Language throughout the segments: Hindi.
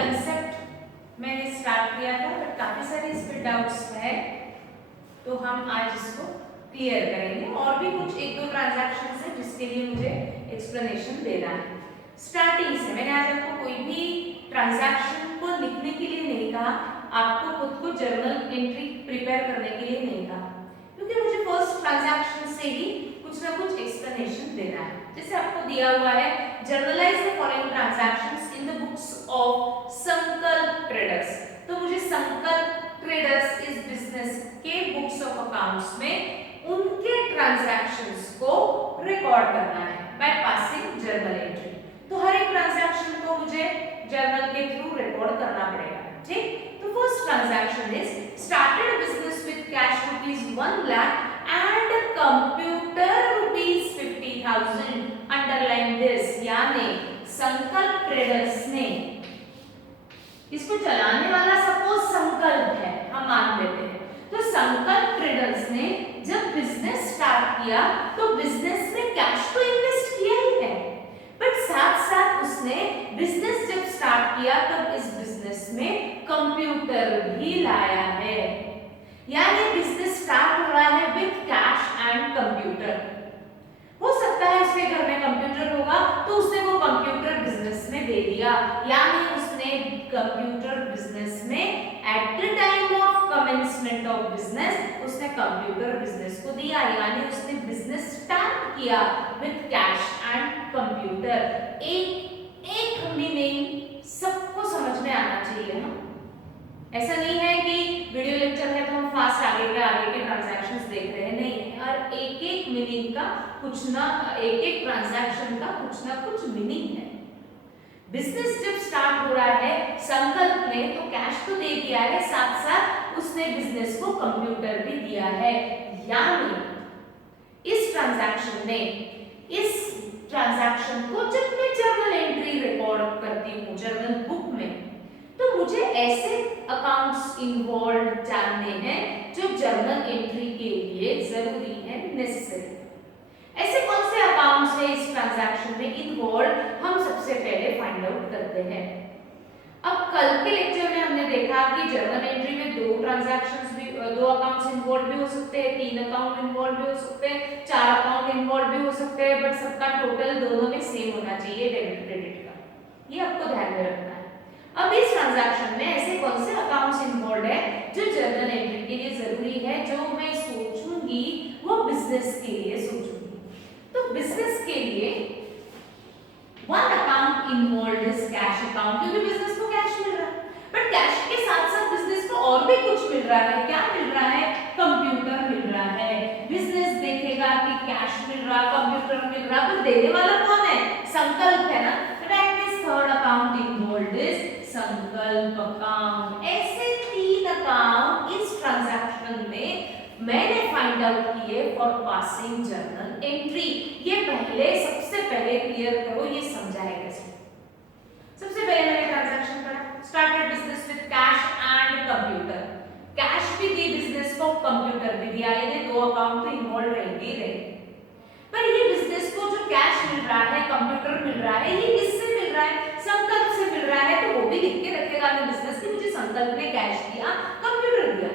कंसेप्ट मैंने स्टार्ट किया था, बट काफी सारे इस पे डाउट्स है, तो हम आज इसको क्लियर करेंगे। और भी कुछ एक दो ट्रांजैक्शंस है जिसके लिए मुझे एक्सप्लेनेशन देना है। स्टार्टिंग से मैंने आज आपको कोई भी ट्रांजैक्शन को लिखने के लिए नहीं कहा, आपको खुद को जर्नल एंट्री प्रिपेयर करने के लिए नहीं कहा, क्योंकि मुझे फर्स्ट ट्रांजैक्शन से ही कुछ ना कुछ एक्सप्लेनेशन देना है। जैसे आपको दिया हुआ है, generalized the following transactions in the books of संकल्प ट्रेडर्स। तो मुझे संकल्प ट्रेडर्स इस बिजनेस के बुक्स ऑफ अकाउंट्स में उनके ट्रांजैक्शंस को रिकॉर्ड करना है बाय पासिंग जर्नल एंट्री। तो हर एक ट्रांजैक्शन को मुझे जर्नल के थ्रू रिकॉर्ड करना पड़ेगा, ठीक। तो first transaction is started business with cash ₹1 lakh and computer ₹50,000। Underline this, यानी संकल्प ट्रेडर्स ने, इसको चलाने वाला सपोज संकल्प है, हम मान लेते हैं। तो संकल्प ट्रेडर्स ने जब बिजनेस स्टार्ट किया तो बिजनेस में कैश तो इन्वेस्ट किया ही है, बट साथ साथ उसने बिजनेस जब स्टार्ट किया तब इस बिजनेस में कंप्यूटर भी लाया है, यानी बिजनेस स्टार्ट हो रहा है विद कैश एंड कंप्यूटर। हो सकता है उसके घर में कंप्यूटर होगा तो उसने वो कंप्यूटर बिजनेस में दे दिया, यानी उसने कंप्यूटर बिजनेस में at the time of commencement of business उसने कंप्यूटर बिजनेस को दिया, यानी उसने बिजनेस स्टार्ट किया विद कैश एंड कंप्यूटर। एक मीनिंग सबको समझ में आना चाहिए ना। ऐसा नहीं है कि वीडियो लेक्चर है तो हम फास्ट आगे के ट्रांजैक्शंस देख रहे हैं, नहीं, और एक मीनिंग का कुछ ना, एक ट्रांजैक्शन का कुछ ना कुछ मीनिंग है। बिजनेस जब स्टार्ट हो रहा है संकल्प ने तो कैश तो दे दिया है, साथ साथ उसने बिजनेस को कंप्यूटर भी दिया है, यानी इस ट्रांजैक्शन को जब मैं जर्नल एंट्री रिकॉर्ड करती हूँ जर्नल बुक में, तो मुझे ऐसे अकाउंट्स इन्वॉल्व जानने हैं जो जर्नल एंट्री के लिए जरूरी है, नेसेसरी। ऐसे कौन से अकाउंट्स हैं इस ट्रांजैक्शन में इन्वॉल्व, हम सबसे पहले फाइंड आउट करते हैं। अब कल के लेक्चर में हमने देखा कि जर्नल एंट्री में दो अकाउंट्स इन्वॉल्व भी हो सकते हैं, 3 अकाउंट इन्वॉल्व भी हो सकते हैं, 4 अकाउंट इन्वॉल्व भी हो सकते हैं, बट सबका टोटल दोनों में सेम होना चाहिए, डेबिट क्रेडिट का। ये आपको ध्यान में रखना है। अब इस ट्रांजैक्शन में ऐसे कौन से अकाउंट्स इन्वॉल्व है जो जर्नल एंट्री के लिए जरूरी है, जो मैं सोचूंगी वो बिजनेस के लिए सोचूंगी। तो बिजनेस के लिए one account involve is cash account, क्योंकि बिजनेस को कैश मिल रहा है, बट कैश के साथ साथ बिजनेस को और भी कुछ मिल रहा है। क्या मिल रहा है? कंप्यूटर मिल रहा है। बिजनेस देखेगा कि कैश मिल रहा, कंप्यूटर मिल रहा, पर देने वाला कौन है? संकल्प है ना। That means third account involve is संकल्प अकाउंट। ऐसे 3 अकाउंट इस ट्रांजैक्शन में मैंने फाइंड आउट किए फॉर पासिंग जर्नल एंट्री। ये सबसे पहले क्लियर करो, ये समझा है कैसे। सबसे पहले मैंने ट्रांजैक्शन पढ़ा, started business with cash and computer. Cash भी दी बिजनेस को, कंप्यूटर भी दिया, ये 2 अकाउंट तो इन्वॉल्व रहे। पर ये बिजनेस को जो कैश मिल रहा है, कंप्यूटर मिल रहा है, ये किससे मिल रहा है? संकल्प से मिल रहा है, तो वो भी लिख के रखेगा ना बिजनेस की मुझे संकल्प ने कैश दिया, कंप्यूटर दिया।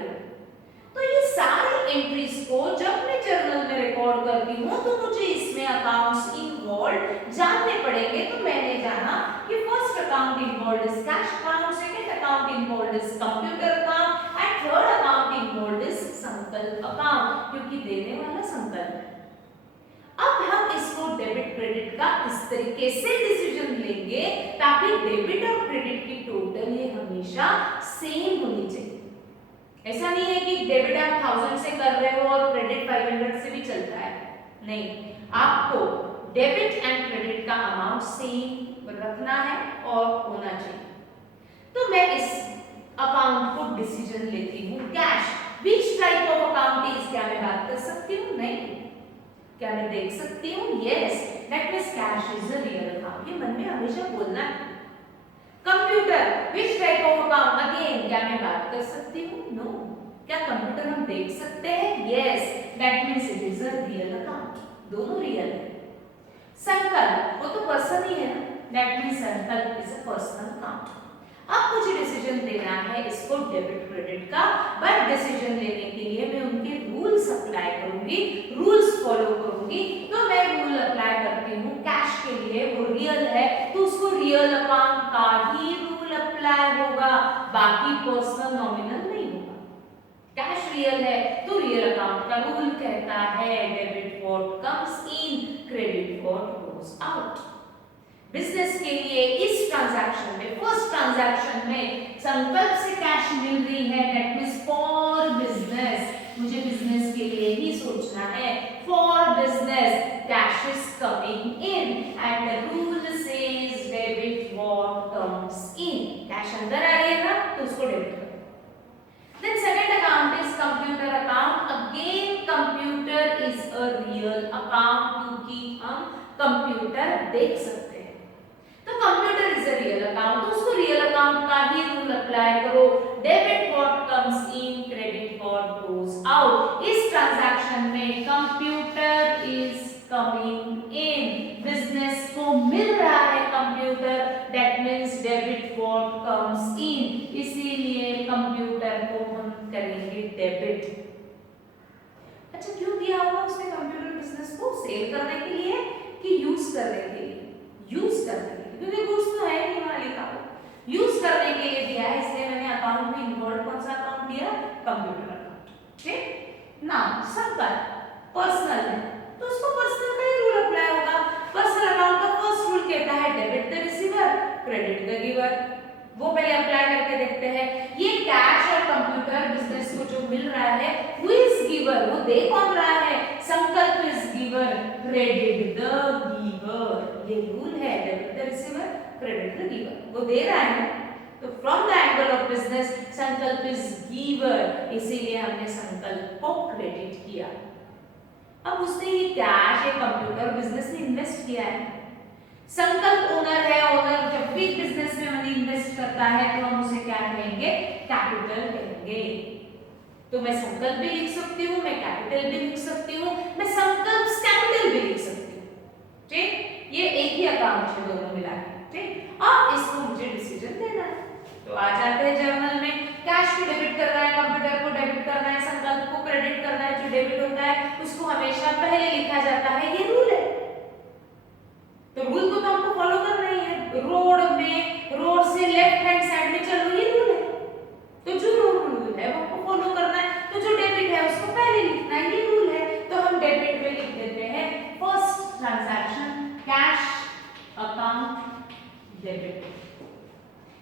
तो ये सारी एंट्रीज को जब मैं जर्नल में रिकॉर्ड करती हूँ तो मुझे इसमें अकाउंट्स इन्वॉल्व जानने पड़ेंगे। तो मैंने जाना कि first account involve is cash account, second account involve is computer account and third account involve is संकल्प अकाउंट, क्योंकि देने वाला संकल्प है। अब हम इसको डेबिट क्रेडिट का इस तरीके से डिसीजन लेंगे ताकि डेबिट और क्रेडिट की टोटल ये हमेशा सेम होनी चाहिए। ऐसा नहीं है कि डेबिट आप 1000 से कर रहे हो और क्रेडिट 500 से भी चलता है, नहीं, आपको डेबिट एंड क्रेडिट का अमाउंट सेम रखना है और होना चाहिए। तो मैं इस अकाउंट को डिसीजन लेती हूँ cash. Which type of account is, क्या मैं बात कर सकती हूँ? नहीं। क्या मैं देख सकती हूँ? Yes, that means cash is a real account. ये मन में हमेशा बोलना है। Computer, which type of account, again क्या मैं बात कर सकती हूँ? नो। क्या कंप्यूटर हम देख सकते हैं? Yes, that means it is a real account. दोनों रियल है। संकल्प, वो तो पर्सन ही है ना, दैट मींस संकल्प इज अ पर्सनल अकाउंट। अब देना है इसको डेबिट क्रेडिट का, बट डिसीजन लेने के लिए मैं उनके रूल्स अप्लाई करूंगी, रूल्स फॉलो करूंगी। तो मैं रूल अप्लाई करती हूँ कैश के लिए, वो रियल है तो उसको रियल अकाउंट का ही रूल अप्लाई होगा, बाकी पर्सनल नॉमिनल नहीं होगा। कैश रियल है तो रियल अकाउंट का रूल कहता है debit what comes in, credit what goes out. Business के लिए इस ट्रांजैक्शन में, फर्स्ट ट्रांजैक्शन में संकल्प से कैश मिल रही है, दैट मींस फॉर बिजनेस, मुझे बिजनेस के लिए ही सोचना है। For business cash is coming in and the rule says debit what comes in, cash अंदर आ रही है ना तो उसको डेबिट करो। Then second account is computer account. Again computer is a real account क्योंकि हम कंप्यूटर देख सकते हैं, तो computer is a real account, तो उसको रियल अकाउंट का ही रूल अप्लाई करो, debit what comes in, credit what goes out. इस ट्रांजैक्शन में computer is coming in, business को मिल रहा है computer, that means debit what comes in, इसीलिए कंप्यूटर को हम करेंगे डेबिट। अच्छा, क्यों दिया हुआ उसने कंप्यूटर बिजनेस को? सेल करने के लिए कि यूज करने के लिए? यूज करने के लिए, क्योंकि गुड्स तो है नहीं वहां लिखा हुआ, यूज करने के लिए दिया है, इसलिए मैंने अकाउंट में इन्वॉल्व कौन सा अकाउंट दिया? Computer account. ठीक ना, सबका पर्सनल है तो उसको पर्सनल का ही रूल अप्लाई होगा। पर्सनल अकाउंट का फर्स्ट रूल कहता है debit the receiver, credit the giver, वो पहले अप्लाई करके देखते हैं। ये कैश और कंप्यूटर बिजनेस को जो मिल रहा है, हु इज गिवर, वो दे कौन रहा है? संकल्प is giver, credit the giver, ये रूल है, debit the receiver, credit the giver, वो दे रहा है। तो from the angle of business संकल्प इज गिवर, इसीलिए हमने संकल्प को क्रेडिट किया। अब उसने ये कैश, ये कंप्यूटर बिजनेस में इन्वेस्ट किया है, संकल्प ओनर है, ओनर जब भी बिजनेस में मनी इन्वेस्ट करता है तो हम उसे क्या कहेंगे? कैपिटल कहेंगे। तो मैं संकल्प भी लिख सकती हूँ, मैं कैपिटल भी लिख सकती हूँ, मैं संकल्प कैपिटल भी लिख सकती हूँ। ठीक, ये एक ही अकाउंट है दोनों मिला के। ठीक, अब इसको मुझे डिसीजन देना है, तो आ जाते हैं जर्नल में, कैश को डेबिट करना है, कंप्यूटर को डेबिट करना है, संकल्प को क्रेडिट करना है। जो डेबिट होता है उसको हमेशा पहले लिखा जाता है, ये रूल है। तो रूल को तो हमको फॉलो करना ही है। रोड में, रोड से लेफ्ट हैंड साइड में चलो, ये रूल है, तो जो रूल है वो हमको फॉलो करना है। तो जो डेबिट है उसको पहले लिखना है, ये रूल है। तो हम डेबिट में लिख देते हैं first transaction cash account debit.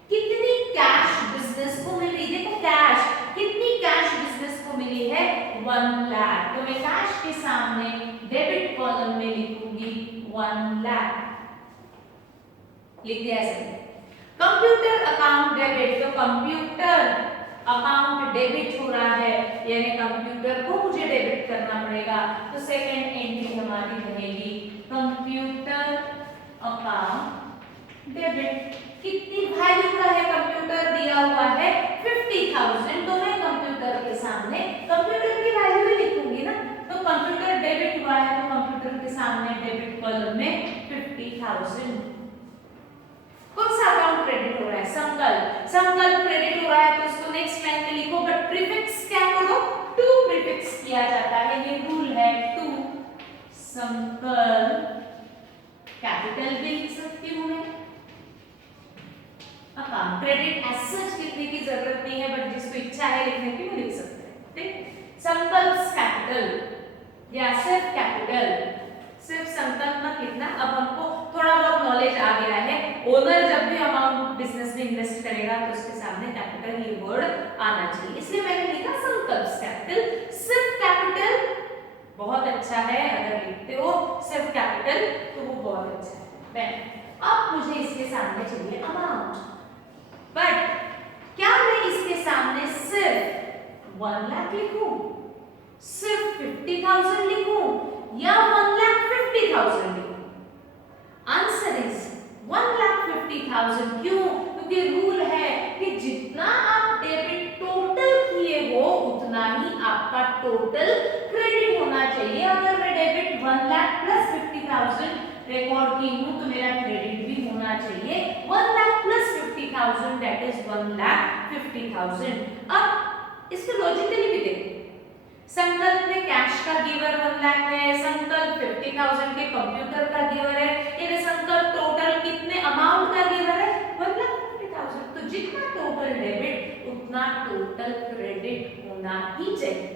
कितनी कैश बिजनेस को मिल रही है? देखो कैश, कितनी कैश बिजनेस को मिली है? 1 लाख। तो मैं कैश के सामने डेबिट कॉलम में लिखूंगी 1 लाख, लिख दिया ऐसे। कंप्यूटर अकाउंट डेबिट, तो कंप्यूटर अकाउंट डेबिट हो रहा है, यानी कंप्यूटर को मुझे डेबिट करना पड़ेगा। तो सेकंड एंट्री हमारी रहेगी कंप्यूटर अकाउंट डेबिट। कितनी वैल्यू का है कंप्यूटर? दिया हुआ है 50,000, तो मैं कंप्यूटर के सामने कंप्यूटर की वैल्यू ही लिखूंगी ना। तो कंप्यूटर डेबिट हुआ है तो कंप्यूटर के सामने डेबिट कॉलम में 50,000। कौन सा अकाउंट क्रेडिट हो रहा है? संकल्प, संकल्प क्रेडिट हो रहा है तो उसको नेक्स्ट लाइन में लिखो, बट प्रीफिक्स क्या करो? टू प्रीफिक्स किया जाता है, ये रूल है टू। संकल्प कैपिटल भी लिख सकती हूँ मैं, अकाउंट क्रेडिट एज सच लिखने की जरूरत नहीं है, बट जिसको इच्छा है लिखने की वो लिख सकते हैं। ठीक, संकल्प कैपिटल या सिर्फ कैपिटल, सिर्फ संकल्प मत लिखना। अब हमको थोड़ा बहुत नॉलेज आ गया है, ओनर जब भी अमाउंट बिजनेस में इन्वेस्ट करेगा तो उसके सामने कैपिटल ये वर्ड आना चाहिए, इसलिए मैंने लिखा संकल्प कैपिटल। सिर्फ कैपिटल बहुत अच्छा है, अगर लिखते हो सिर्फ कैपिटल तो वो बहुत अच्छा है। अब मुझे इसके सामने चाहिए अमाउंट, बट क्या मैं इसके सामने सिर्फ 1 लाख लिखूं, सिर्फ 50,000 लिखूं या 1,50,000 लिखूं? Answer is 1,50,000। क्यों? क्योंकि रूल है कि जितना आप डेबिट टोटल किए हो उतना ही आपका टोटल क्रेडिट होना चाहिए। अगर मैं डेबिट 1 लाख प्लस 50,000 रिकॉर्ड की हूं तो मेरा क्रेडिट भी होना चाहिए 1 लाख प्लस 50,000। 50,000 that is 1,50,000। अब इसको लॉजिकली भी देखो, संकल्प में कैश का गिवर 1 लाख है, संकल्प 50,000 के कंप्यूटर का गिवर है, ये संकल्प टोटल कितने अमाउंट का गिवर है 1,50,000। तो जितना टोटल डेबिट उतना टोटल क्रेडिट होना ही चाहिए।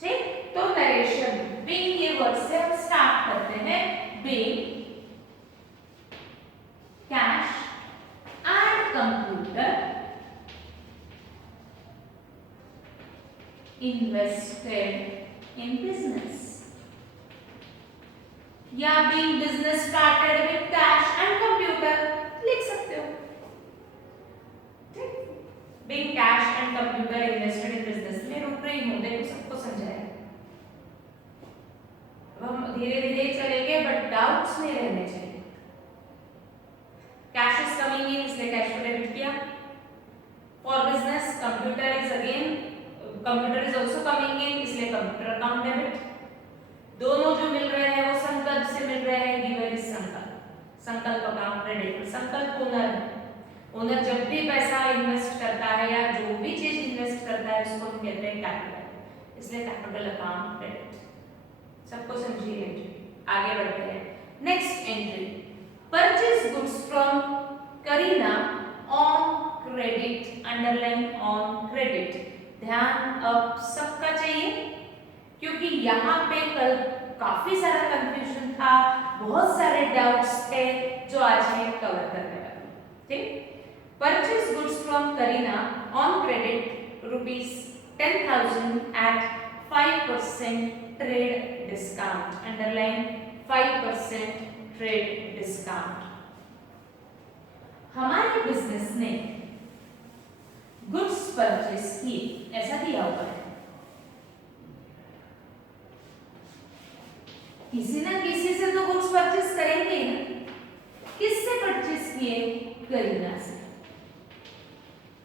ठीक, तो नरेशन बीइंग ये वर्ड से हम स्टार्ट करते हैं। Being cash and computer invested in business, या being business started with cash and computer लिख सकते हो। ठीक, being cash and computer invested in business में रुक रही हूँ, देखो सबको समझाया। हम धीरे धीरे चलेंगे बट डाउट्स नहीं रहने चाहिए। कैश इज कमिंग इन इसलिए कैश को डेबिट किया। For business computer is again computer is also coming in इसलिए कंप्यूटर अकाउंट डेबिट। दोनों जो मिल रहे हैं वो संकल्प से मिल रहे हैं, गिवर इज संकल्प अकाउंट क्रेडिट। संकल्प ओनर जब भी पैसा इन्वेस्ट करता है या जो भी चीज इन्वेस्ट करता है उसको हम कहते हैं कैपिटल, इसलिए कैपिटल अकाउंट क्रेडिट। सबको समझिए। आगे बढ़ते हैं। Next entry, purchase goods from Kareena on credit, underline on credit. ध्यान अब सबका चाहिए क्योंकि यहाँ पे कल काफी सारा कंफ्यूजन था, बहुत सारे डाउट्स थे जो आज मैं कवर करने वाली हूँ। ठीक, purchase goods from Kareena on credit ₹10,000 at 5% trade discount, underline 5% trade discount. हमारे बिजनेस ने गुड्स परचेस किए, ऐसा दिया हुआ है, किसी ना किसी से तो गुड्स परचेस करेंगे ही ना। किससे परचेस किए? करीना से।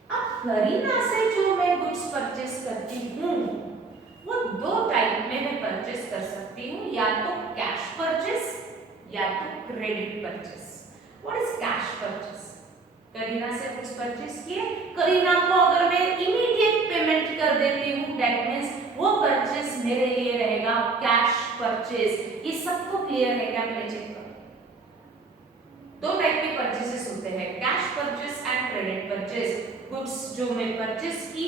अब करीना से जो मैं गुड्स परचेस करती हूँ वो दो टाइप में मैं परचेस कर सकती हूँ, या तो कैश परचेस या तो credit purchase. What is cash purchase? Kareena से कुछ परचेस किए, करीना को अगर मैं इमीडिएट पेमेंट कर देती हूँ दैट मींस वो परचेस मेरे लिए रहेगा कैश परचेस। ये सबको क्लियर है क्या? पहले चेक करो। दो टाइप के परचेसेस होते हैं, cash purchase and credit purchase. Goods जो मैं परचेस की,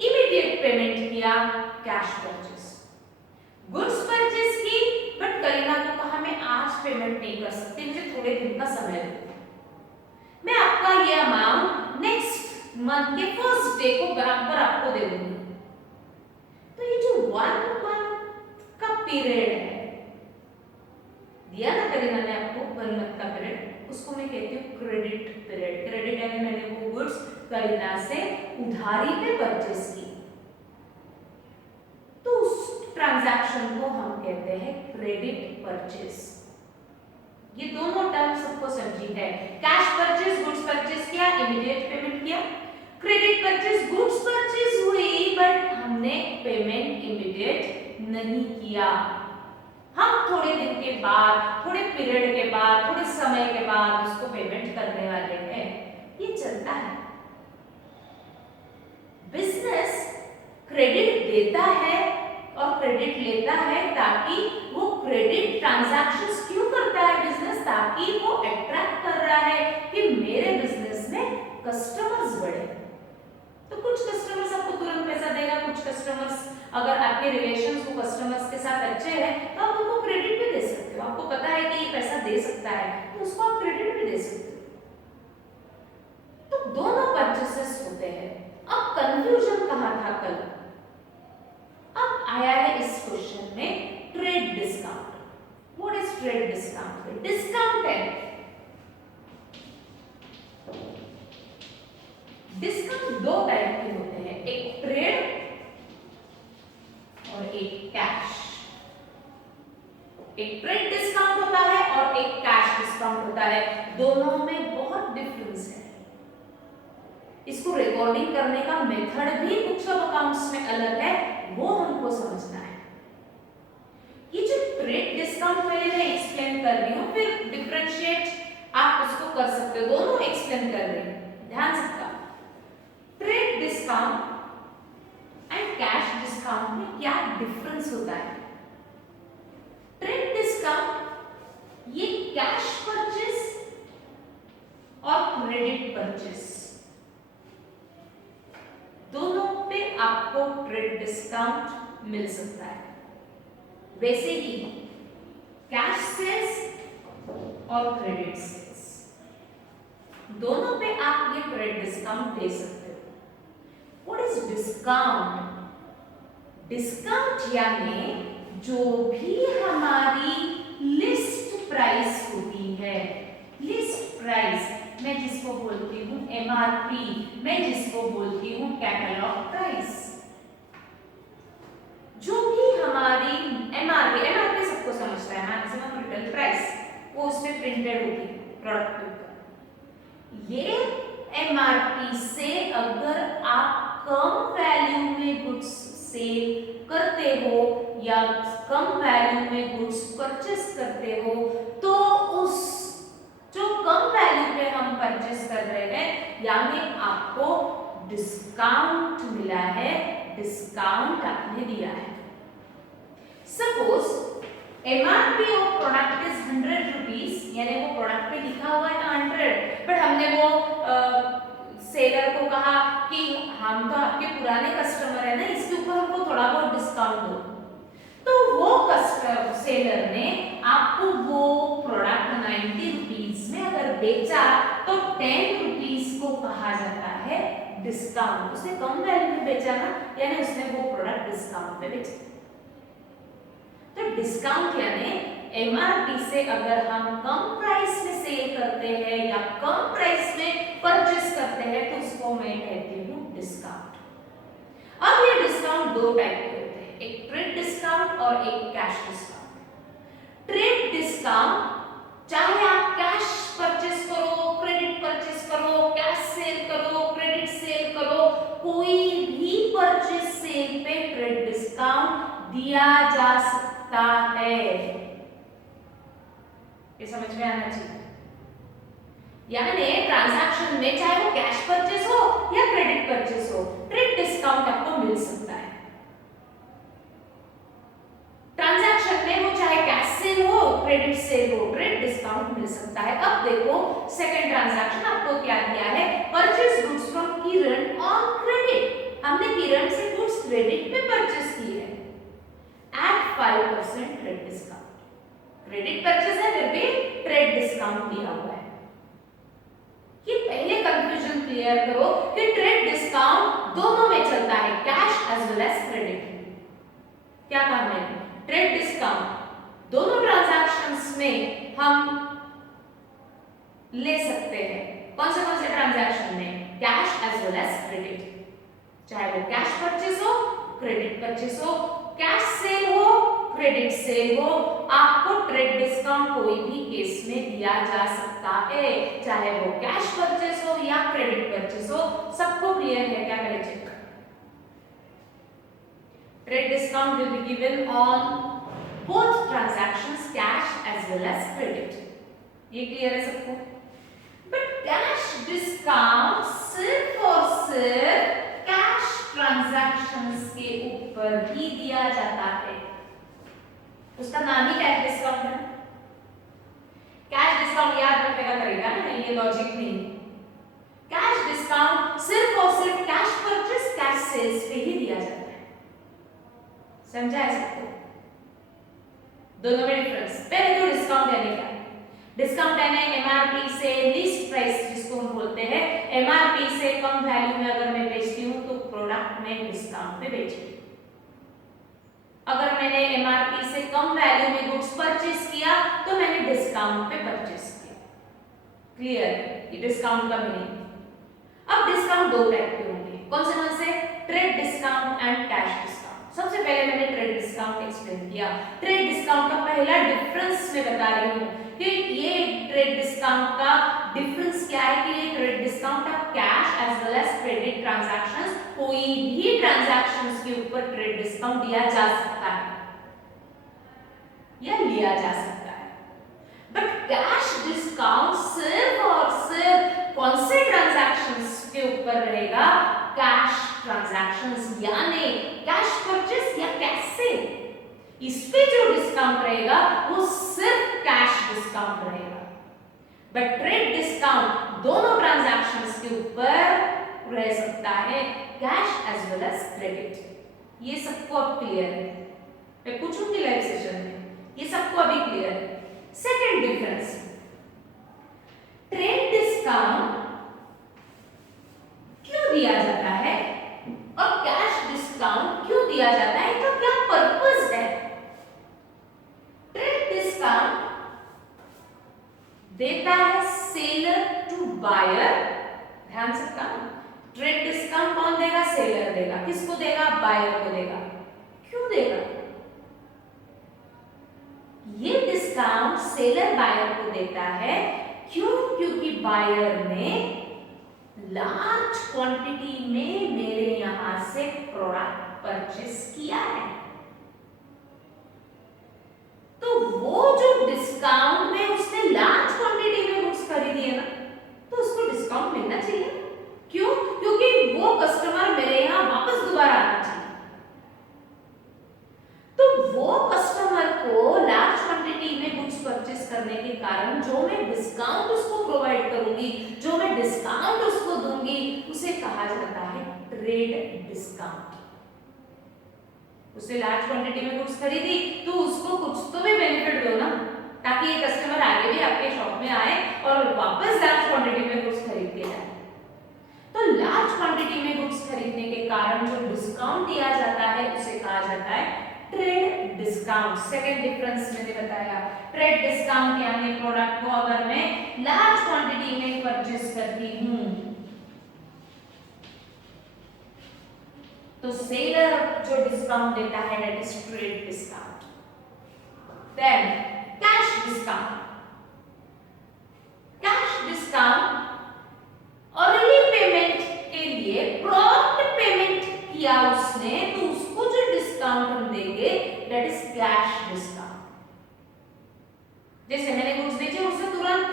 इमीडिएट पेमेंट किया, कैश परचेस। गुड्स परचेस की बट करीना को कहा मैं आज पेमेंट नहीं कर सकती, मुझे थोड़े दिन का समय दो, मैं आपका ये अमाउंट नेक्स्ट मंथ के फर्स्ट डे को बराबर आपको दे दूंगी। तो ये जो 1 मंथ का पीरियड है दिया ना करीना ने आपको, 1 मंथ का पीरियड, उसको मैं कहती हूँ क्रेडिट पीरियड। क्रेडिट यानी मैंने वो गुड्स करीना से उधारी पे परचेस की, तो उस ट्रांजैक्शन को हम कहते हैं क्रेडिट परचेस। ये दोनों टर्म सबको समझी है। कैश परचेस, गुड्स परचेस किया, इमीडिएट पेमेंट किया। क्रेडिट परचेस, गुड्स परचेस हुई बट हमने पेमेंट इमीडिएट नहीं किया, हम थोड़े दिन के बाद, थोड़े पीरियड के बाद, थोड़े समय के बाद उसको पेमेंट करने वाले हैं। ये चलता है। बिजनेस क्रेडिट देता है और क्रेडिट लेता है ताकि वो क्रेडिट ट्रांजैक्शंस क्यों करता है बिजनेस? ताकि वो अट्रैक्ट कर रहा है कि मेरे बिजनेस में कस्टमर्स बढ़े। तो कुछ कस्टमर्स आपको तुरंत पैसा देगा, कुछ कस्टमर्स अगर आपके रिलेशंस वो कस्टमर्स के साथ अच्छे हैं तो आप उनको क्रेडिट भी दे सकते हो। आपको पता है कि ये पैसा दे सकता है तो उसको आप क्रेडिट भी दे सकते हो। तो दोनों परचेसेस होते हैं। अब कंफ्यूजन कहाँ था कल? अब आया है इस क्वेश्चन में trade discount. What is trade discount? Discount है, डिस्काउंट दो टाइप के होते हैं, एक ट्रेड और एक कैश। एक ट्रेड डिस्काउंट होता है और एक कैश डिस्काउंट होता है, दोनों में बहुत डिफरेंस है। इसको रिकॉर्डिंग करने का मेथड भी बुक्स ऑफ अकाउंट्स में अलग है, वो हमको समझना है। ये जो ट्रेड डिस्काउंट पहले मैं एक्सप्लेन कर रही हूँ, फिर डिफरेंशिएट आप उसको कर सकते हो, दोनों एक्सप्लेन कर रही हूँ। ट्रेड डिस्काउंट मिल सकता है। वैसे ही कैश सेल्स और क्रेडिट सेल्स दोनों पे आप ये ट्रेड डिस्काउंट दे सकते हो। What is discount? डिस्काउंट यानी जो भी हमारी लिस्ट प्राइस होती है, लिस्ट प्राइस मैं जिसको बोलती हूँ एमआरपी, मैं जिसको बोलती हूँ कैटलॉग प्राइस, जो भी हमारी एमआरपी, एमआरपी सबको समझता है, मैक्सिमम रिटेल प्राइस, वो उसमें प्रिंटेड होती है प्रोडक्ट के ऊपर। ये एमआरपी से अगर आप कम वैल्यू में गुड्स सेल करते हो या कम वैल्यू में गुड्स परचेस करते हो, तो उस जो कम वैल्यू पे हम परचेस कर रहे हैं यानी आपको डिस्काउंट मिला है, डिस्काउंट आपने दिया है। Suppose MRP of product is 100 rupees, यानी वो प्रोडक्ट पे लिखा हुआ है 100, बट हमने वो सेलर को कहा कि हम तो आपके पुराने कस्टमर है ना, इसके ऊपर हमको थोड़ा बहुत डिस्काउंट दो, तो वो कस्टमर सेलर ने आपको वो प्रोडक्ट 90 रुपीज में अगर बेचा तो 10 रुपीज को कहा जाता है डिस्काउंट। उसने कम वैल्यू में बेचा ना, यानी उसने वो प्रोडक्ट डिस्काउंट पे बेचा। तो डिस्काउंट यानी एमआरपी से अगर हम कम प्राइस में सेल करते हैं या कम प्राइस में परचेस करते हैं तो उसको मैं कहती हूँ डिस्काउंट। अब ये डिस्काउंट दो टाइप के होते हैं, एक ट्रेड डिस्काउंट और एक कैश डिस्काउंट। ट्रेड डिस्काउंट चाहे आप कैश परचेस करो, क्रेडिट परचेस करो, कैश सेल करो, क्रेडिट सेल करो, कोई भी परचेस सेल पे ट्रेड डिस्काउंट दिया जा सकता है। ये समझ में आना चाहिए। यानी ट्रांजैक्शन में चाहे वो कैश परचेस हो या क्रेडिट परचेस हो, ट्रेड डिस्काउंट आपको मिल सकता है। ट्रांजैक्शन में वो चाहे कैश सेल हो, क्रेडिट सेल हो, ट्रेड डिस्काउंट मिल सकता है। अब देखो सेकंड ट्रांजैक्शन आपको क्या दिया है, purchase goods from Kiran on credit. हमने किरण से गुड्स क्रेडिट पे परचेस की है at 5% trade discount. Credit purchase है फिर भी ट्रेड डिस्काउंट दिया हुआ है। ये पहले कंफ्यूजन क्लियर करो कि ट्रेड डिस्काउंट दोनों में चलता है, cash as well as credit. क्या कहा मैंने? ट्रेड डिस्काउंट दोनों ट्रांजैक्शंस में हम ले सकते हैं। कौन से ट्रांजैक्शन में? Cash as well as credit. चाहे वो कैश परचेस हो, क्रेडिट परचेस हो, कैश सेल हो, क्रेडिट सेल हो, आपको ट्रेड डिस्काउंट कोई भी केस में दिया जा सकता है, चाहे वो कैश परचेस हो या क्रेडिट परचेस हो। सबको क्लियर है? क्या करें check? Trade discount will be given on both transactions, cash as well as credit. ये क्लियर है सबको? बट कैश डिस्काउंट सिर्फ और सिर्फ कैश ट्रांजैक्शंस के ऊपर ही दिया जाता है। उसका नाम ही कैश डिस्काउंट है। कैश डिस्काउंट याद रखने का तरीका ना, ये लॉजिक नहीं। कैश डिस्काउंट सिर्फ और सिर्फ कैश परचेस, कैश सेल्स पे ही दिया जाता है। समझा है सबको? दोनों में डिफरेंस। पहले तो डिस्काउंट यानी क्या? डिस्काउंट यानी एमआरपी से लीस्ट प्राइस, जिसको हम बोलते हैं एमआरपी से कम वैल्यू में अगर मैं बेचती हूँ तो प्रोडक्ट में डिस्काउंट पे बेचती हूँ। अगर मैंने एमआरपी से कम वैल्यू में गुड्स परचेस किया तो मैंने डिस्काउंट पे परचेस किया। क्लियर? ये डिस्काउंट का मीनिंग। अब डिस्काउंट दो टाइप के होंगे। कौन से? Trade discount and cash discount. सबसे पहले मैंने ट्रेड डिस्काउंट एक्सप्लेन किया। ट्रेड डिस्काउंट का पहला डिफरेंस मैं बता रही हूँ कि ये ट्रेड डिस्काउंट का डिफरेंस क्या है कि ये ट्रेड डिस्काउंट आप cash as well as credit transactions, कोई भी ट्रांजैक्शंस के ऊपर ट्रेड डिस्काउंट दिया जा सकता है या लिया जा सकता है। बट कैश डिस्काउंट सिर्फ और सिर्फ कौन से ट्रांजैक्शंस के ऊपर रहेगा? कैश ट्रांजैक्शंस, यानी कैश परचेस या कैश सेल। इस पे जो डिस्काउंट रहेगा वो सिर्फ कैश डिस्काउंट रहेगा। बट ट्रेड डिस्काउंट दोनों ट्रांजैक्शंस के ऊपर रह सकता है, cash as well as credit. ये सबको अब क्लियर है, मैं पूछूंगी लाइव सेशन में, ये सबको अभी क्लियर है। सेकंड डिफरेंस, ट्रेड डिस्काउंट क्यों दिया जाता है और कैश डिस्काउंट क्यों दिया जाता है, तो क्या पर्पस है। ट्रेड डिस्काउंट देता है सेलर टू बायर, ध्यान से काम, ट्रेड डिस्काउंट कौन देगा, सेलर देगा, किसको देगा, बायर को देगा। क्यों देगा ये डिस्काउंट, सेलर बायर को देता है, क्यों, क्योंकि बायर ने लार्ज क्वांटिटी में मेरे यहां से प्रोडक्ट परचेस किया है, तो वो जो डिस्काउंट में उसने लार्ज क्वांटिटी में गुड्स खरीदी है ना, तो उसको डिस्काउंट मिलना चाहिए। क्यों, क्योंकि वो कस्टमर मेरे यहां वापस दोबारा आना चाहिए। तो वो कस्टमर को लार्ज क्वांटिटी में गुड्स परचेस करने के कारण जो मैं डिस्काउंट उसको प्रोवाइड करूंगी, जो मैं डिस्काउंट उसको दूंगी, उसे कहा जाता है ट्रेड डिस्काउंट। उसने लार्ज क्वांटिटी में गुड्स खरीदी तो उसको कुछ तो भी बेनिफिट दो ना, ताकि ये कस्टमर आगे भी आपके शॉप में आए और वापस लार्ज क्वांटिटी में गुड्स खरीद के जाए। तो लार्ज क्वांटिटी में गुड्स खरीदने के कारण जो डिस्काउंट दिया जाता है उसे कहा जाता है ट्रेड डिस्काउंट। सेकंड डिफरेंस मैंने बताया, ट्रेड डिस्काउंट यानी प्रोडक्ट को अगर मैं लार्ज क्वांटिटी में परचेस करती हूं तो सेलर जो डिस्काउंट देता है that is trade discount. Then cash discount, cash discount early payment के लिए प्रॉम्प्ट पेमेंट किया उसने तो उसको जो डिस्काउंट हम देंगे दैट इज कैश डिस्काउंट। जैसे मैंने गुड्स बेचे उससे तुरंत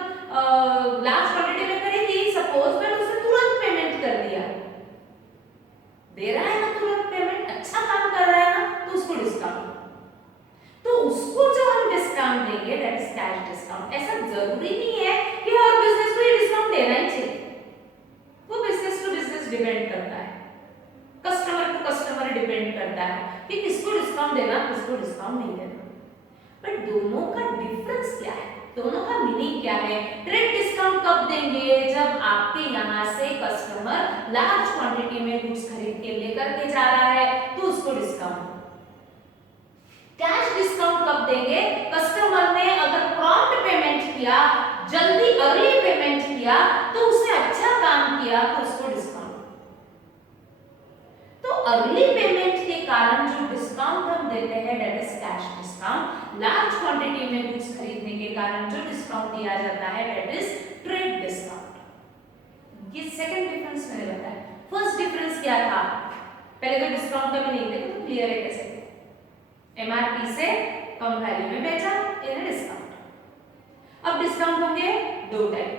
लार्ज क्वांटिटी में खरीदी सपोज, मैंने उसे तुरंत पेमेंट कर दिया, दे रहा है ना तुरंत पेमेंट, अच्छा काम कर रहा है ना, तो उसको डिस्काउंट, तो उसको जो हम डिस्काउंट देंगे दैट इज कैश डिस्काउंट। ऐसा जरूरी नहीं है कि हर बिजनेस को ये डिस्काउंट देना ही चाहिए, वो बिजनेस टू बिजनेस डिपेंड करता है, कस्टमर टू कस्टमर डिपेंड करता है कि किसको डिस्काउंट देना, किसको डिस्काउंट नहीं देना। बट दोनों का डिफरेंस क्या है, दोनों का मीनिंग क्या है। ट्रेड डिस्काउंट कब देंगे, जब आपके यहाँ से कस्टमर लार्ज क्वांटिटी में गुड्स खरीद के लेकर के जा रहा है तो उसको डिस्काउंट। कैश डिस्काउंट कब देंगे, कस्टमर ने अगर प्रॉम्प्ट पेमेंट किया, जल्दी अर्ली पेमेंट किया, तो उसने अच्छा काम किया तो उसको डिस्काउंट। तो अर्ली पेमेंट के कारण जो डिस्काउंट हम देते हैं that is cash discount. Large quantity में गुड्स खरीदने के कारण जो डिस्काउंट दिया जाता है दैट इज ट्रेड डिस्काउंट। ये सेकंड डिफरेंस मैंने बताया। फर्स्ट डिफरेंस क्या था, पहले तो डिस्काउंट का मीनिंग देखो तो क्लियर है कैसे, एमआरपी से कम वैल्यू में बेचा, ये डिस्काउंट। अब डिस्काउंट होंगे दो टाइप,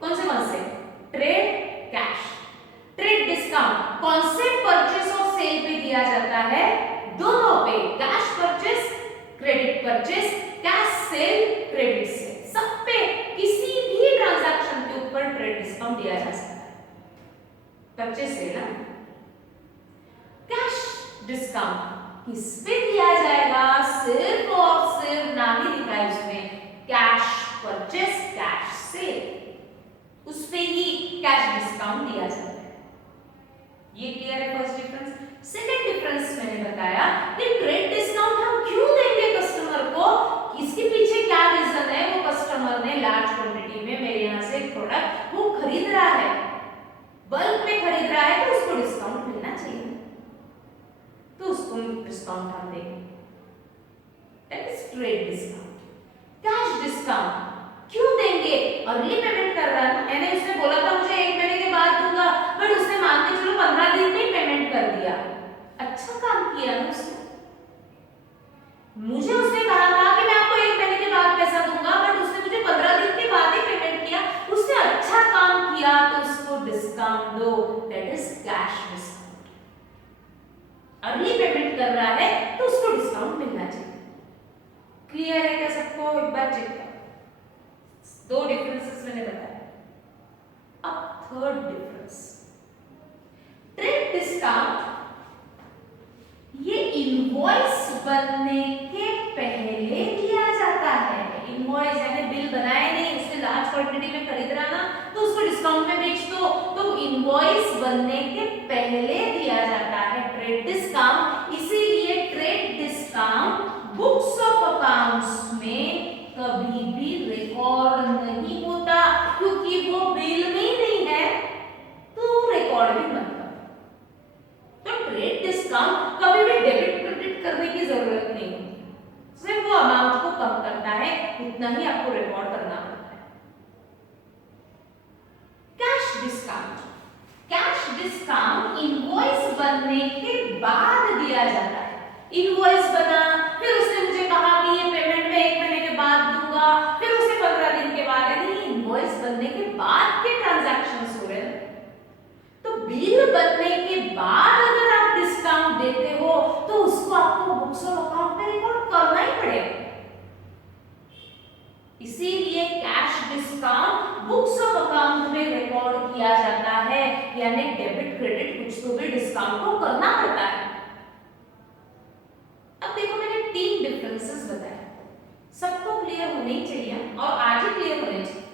कौन से, ट्रेड, कैश। ट्रेड डिस्काउंट कौन से परचेस और सेल पे दिया जाता है, दोनों पे, cash purchase, credit purchase, cash cell, credit sale, सब पे किसी भी ट्रांजैक्शन के ऊपर ट्रेड डिस्काउंट दिया जा सकता है। परचेस सेल ना, कैश डिस्काउंट किस पे दिया जाएगा, सिर्फ और सिर्फ नाम ही लिखा है उसमें, कैश परचेस, कैश सेल, उस पे ही कैश डिस्काउंट दिया जाता है। ये क्लियर है फर्स्ट डिफरेंस। सेकंड डिफरेंस मैंने बताया कि ट्रेड डिस्काउंट हम क्यों देंगे कस्टमर को, इसके पीछे क्या रीजन है, वो कस्टमर ने लार्ज क्वांटिटी में मेरे यहां से प्रोडक्ट वो खरीद रहा है, बल्क में खरीद रहा है, तो उसको डिस्काउंट मिलना चाहिए, तो उसको डिस्काउंट हम देंगे, that is trade discount. Cash discount क्यों देंगे, अर्ली पेमेंट कर रहा है ना, मैंने उसने बोला था मुझे 1 महीने के बाद दूंगा, बट उसने मान के चलो 15 दिन में पेमेंट कर दिया, अच्छा काम किया ना उसने। मुझे उसने कहा था कि मैं आपको 1 महीने के बाद पैसा दूंगा, बट उसने मुझे 15 दिन के बाद ही पेमेंट किया, उसने अच्छा काम किया, तो उसको डिस्काउंट दो, that is cash discount. Early payment कर रहा है तो उसको डिस्काउंट मिलना चाहिए। क्लियर है क्या सबको, एक बार चेक करो, दो डिफरेंसेस मैंने बताया। अब थर्ड डिफरेंस, ट्रेड डिस्काउंट ये बनने के पहले दिया जाता है ट्रेड डिस्काउंट। इसीलिए trade discount books of accounts में कभी भी रिकॉर्ड नहीं होता, क्योंकि वो बिल में ही नहीं है तो रिकॉर्ड भी मत करो। तो ट्रेड डिस्काउंट कभी भी डेबिट क्रेडिट करने की जरूरत नहीं होती, सिर्फ वो अमाउंट को कम करता है, उतना ही आपको रिकॉर्ड करना पड़ता है। Cash discount, cash discount invoice बनने के बाद दिया जाता है। इनवॉइस बना, फिर उसने मुझे कहा कि ये पेमेंट मैं 1 महीने के बाद दूंगा, फिर उसे 15 दिन के बाद, यानी इनवॉइस बनने के बाद के ट्रांजैक्शंस हो रहे हैं। तो बिल बनने के बाद अगर आप डिस्काउंट देते हो तो उसको आपको बुक्स ऑफ अकाउंट में रिकॉर्ड करना ही पड़ेगा। इसीलिए cash discount books of account में रिकॉर्ड किया जाता है, यानी डेबिट क्रेडिट कुछ तो भी डिस्काउंट को करना पड़ता है। अब देखो मैंने 3 डिफरेंसेस बताए, सबको क्लियर होने ही चाहिए और आज ही क्लियर होने चाहिए।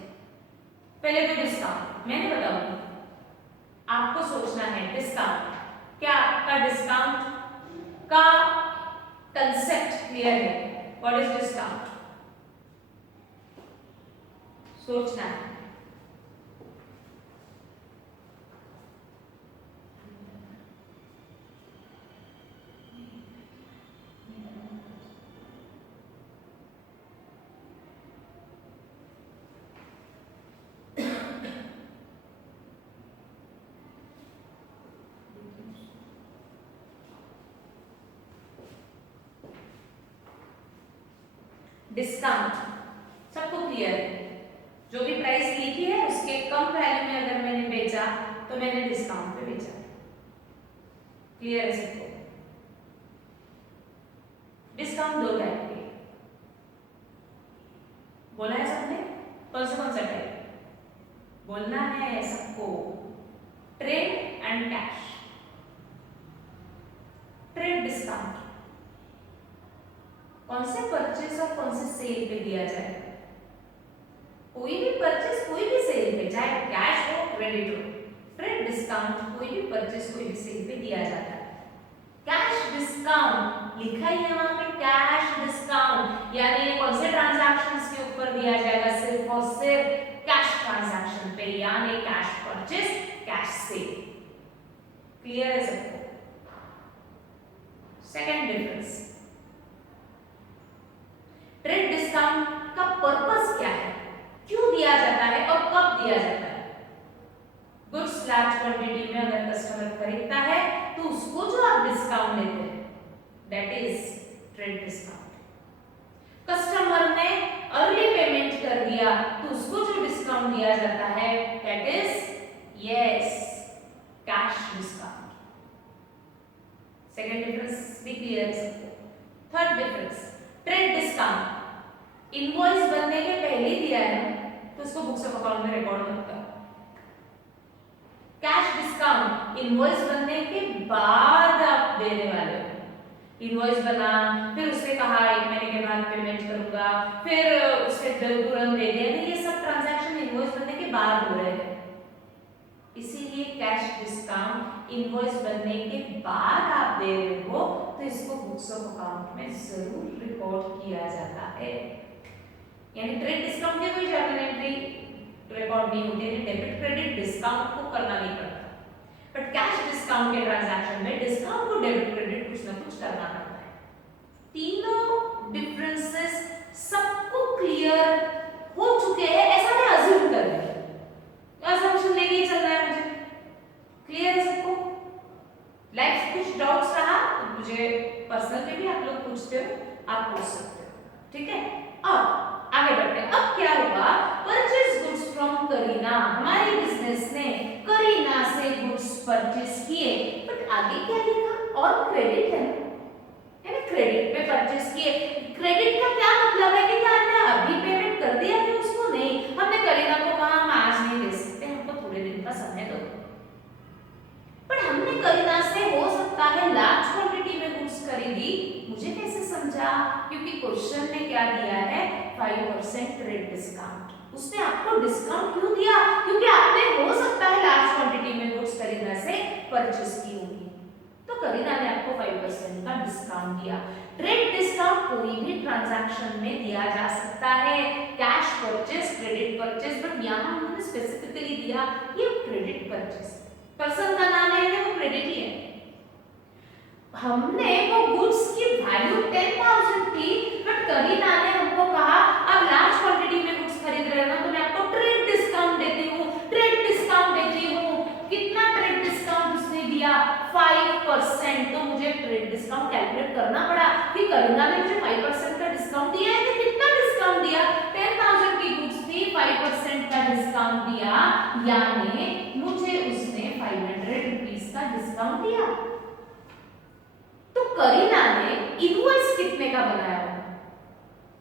पहले तो डिस्काउंट मैंने बताऊंगी, आपको सोचना है डिस्काउंट क्या, आपका डिस्काउंट का कंसेप्ट क्लियर है? What is discount? सोचना है। डिस्काउंट सबको क्लियर है, जो भी प्राइस लिखी है उसके कम वैल्यू में अगर मैंने बेचा तो मैंने डिस्काउंट पे बेचा। क्लियर है सबको? डिस्काउंट 2 टाइप के, बोला है सबने? कौन सा टाइप बोलना है सबको? Trade and cash. Trade discount कौन से परचेज और कौन से सेल पे दिया जाए? कोई भी परचेज कोई भी सेल पे, चाहे कैश हो क्रेडिट हो, ट्रेड डिस्काउंट कोई भी परचेज कोई भी सेल पे दिया जाता है। कैश डिस्काउंट लिखा ही है वहां पे, कैश डिस्काउंट, यानी कौन से ट्रांजैक्शंस के ऊपर दिया जाएगा? सिर्फ और सिर्फ कैश ट्रांजैक्शन पे, यानी cash purchase cash cell. Clear है सबको? सेकंड डिफरेंस, ट्रेड डिस्काउंट का पर्पस क्या है, क्यों दिया जाता है और कब दिया जाता है? गुड्स लार्ज क्वांटिटी में अगर कस्टमर खरीदता है तो उसको जो आप डिस्काउंट देते हैं that is trade discount. Customer ने अर्ली पेमेंट कर दिया तो उसको जो डिस्काउंट दिया जाता है that is yes cash discount. Second difference भी क्लियर है सबको? Third difference, trade discount invoice बनने के पहले ही दिया है तो उसको बुक्स ऑफ अकाउंट में रिकॉर्ड होता है। कैश डिस्काउंट इनवॉइस बनने के बाद आप देने वाले हो। इनवॉइस बना, फिर उसने कहा 1 महीने के बाद पेमेंट करूंगा, फिर उसने बिल तुरंत दे दिया, ये सब ट्रांजैक्शन इनवॉइस बनने के बाद हो रहे हैं। इसीलिए कैश डिस्काउंट इनवॉइस बनने के बाद आप दे रहे हो तो इसको बुक्स ऑफ अकाउंट में जरूर रिकॉर्ड किया जाता है। यानी ट्रेड डिस्काउंट की कोई जर्नल एंट्री रिकॉर्ड नहीं होती है, डेबिट क्रेडिट डिस्काउंट को करना नहीं पड़ता, बट कैश डिस्काउंट के ट्रांजैक्शन में डिस्काउंट को डेबिट क्रेडिट कुछ ना कुछ करना पड़ता है। तीनों डिफरेंसेस सबको क्लियर हो चुके हैं ऐसा मैं अज्यूम कर रही हूं, अजम्पशन लेके ही चल रहा है मुझे। क्लियर है सबको? लाइक कुछ डाउट्स रहा तो मुझे पर्सनल पे भी आप लोग पूछते हो, आप पूछ सकते हो, ठीक है? अब आगे बढ़ते हैं। अब क्या हुआ? परचेज गुड्स फ्रॉम करीना, हमारे बिजनेस ने करीना से गुड्स परचेज किए, बट आगे क्या लिखा? और क्रेडिट है ना, क्रेडिट पे परचेज किए। क्रेडिट का क्या मतलब है कि क्या हमने अभी पेमेंट कर दिया कि उसको नहीं? हमने करीना को कहा हम आज नहीं दे सकते, हमको थोड़े दिन का समय दो, पर हमने करीना से हो सकता है लार्ज क्वांटिटी में गुड्स खरीदी। मुझे कैसे समझा? क्योंकि क्वेश्चन ने क्या दिया है, 5% ट्रेड डिस्काउंट। उसने आपको डिस्काउंट क्यों दिया? क्योंकि आपने हो सकता है लार्ज क्वांटिटी में गुड्स करीना से परचेस की होगी, तो करीना ने आपको 5% का डिस्काउंट दिया। ट्रेड डिस्काउंट कोई भी ट्रांजैक्शन में दिया जा सकता है, cash purchase, credit purchase, but यहाँ उन्होंने स्पेसिफिकली दिया ये क्रेडिट परचेस। पर्सन का नाम है वो क्रेडिट ही है। हमने वो गुड्स की वैल्यू 10,000 थी, बट करीना ने हमको कहा आप लार्ज क्वांटिटी में गुड्स खरीद रहे हो ना, तो मैं आपको ट्रेड डिस्काउंट देती हूँ, ट्रेड डिस्काउंट देती हूँ। कितना ट्रेड डिस्काउंट उसने दिया? 5%। तो मुझे ट्रेड डिस्काउंट कैलकुलेट करना पड़ा कि करीना ने मुझे 5% का डिस्काउंट दिया है, तो कितना डिस्काउंट दिया? 10,000 की गुड्स थी, 5% का डिस्काउंट दिया, यानी मुझे उसने 500 रुपीस का डिस्काउंट दिया। तो करीना ने इनवॉइस कितने का बनाया?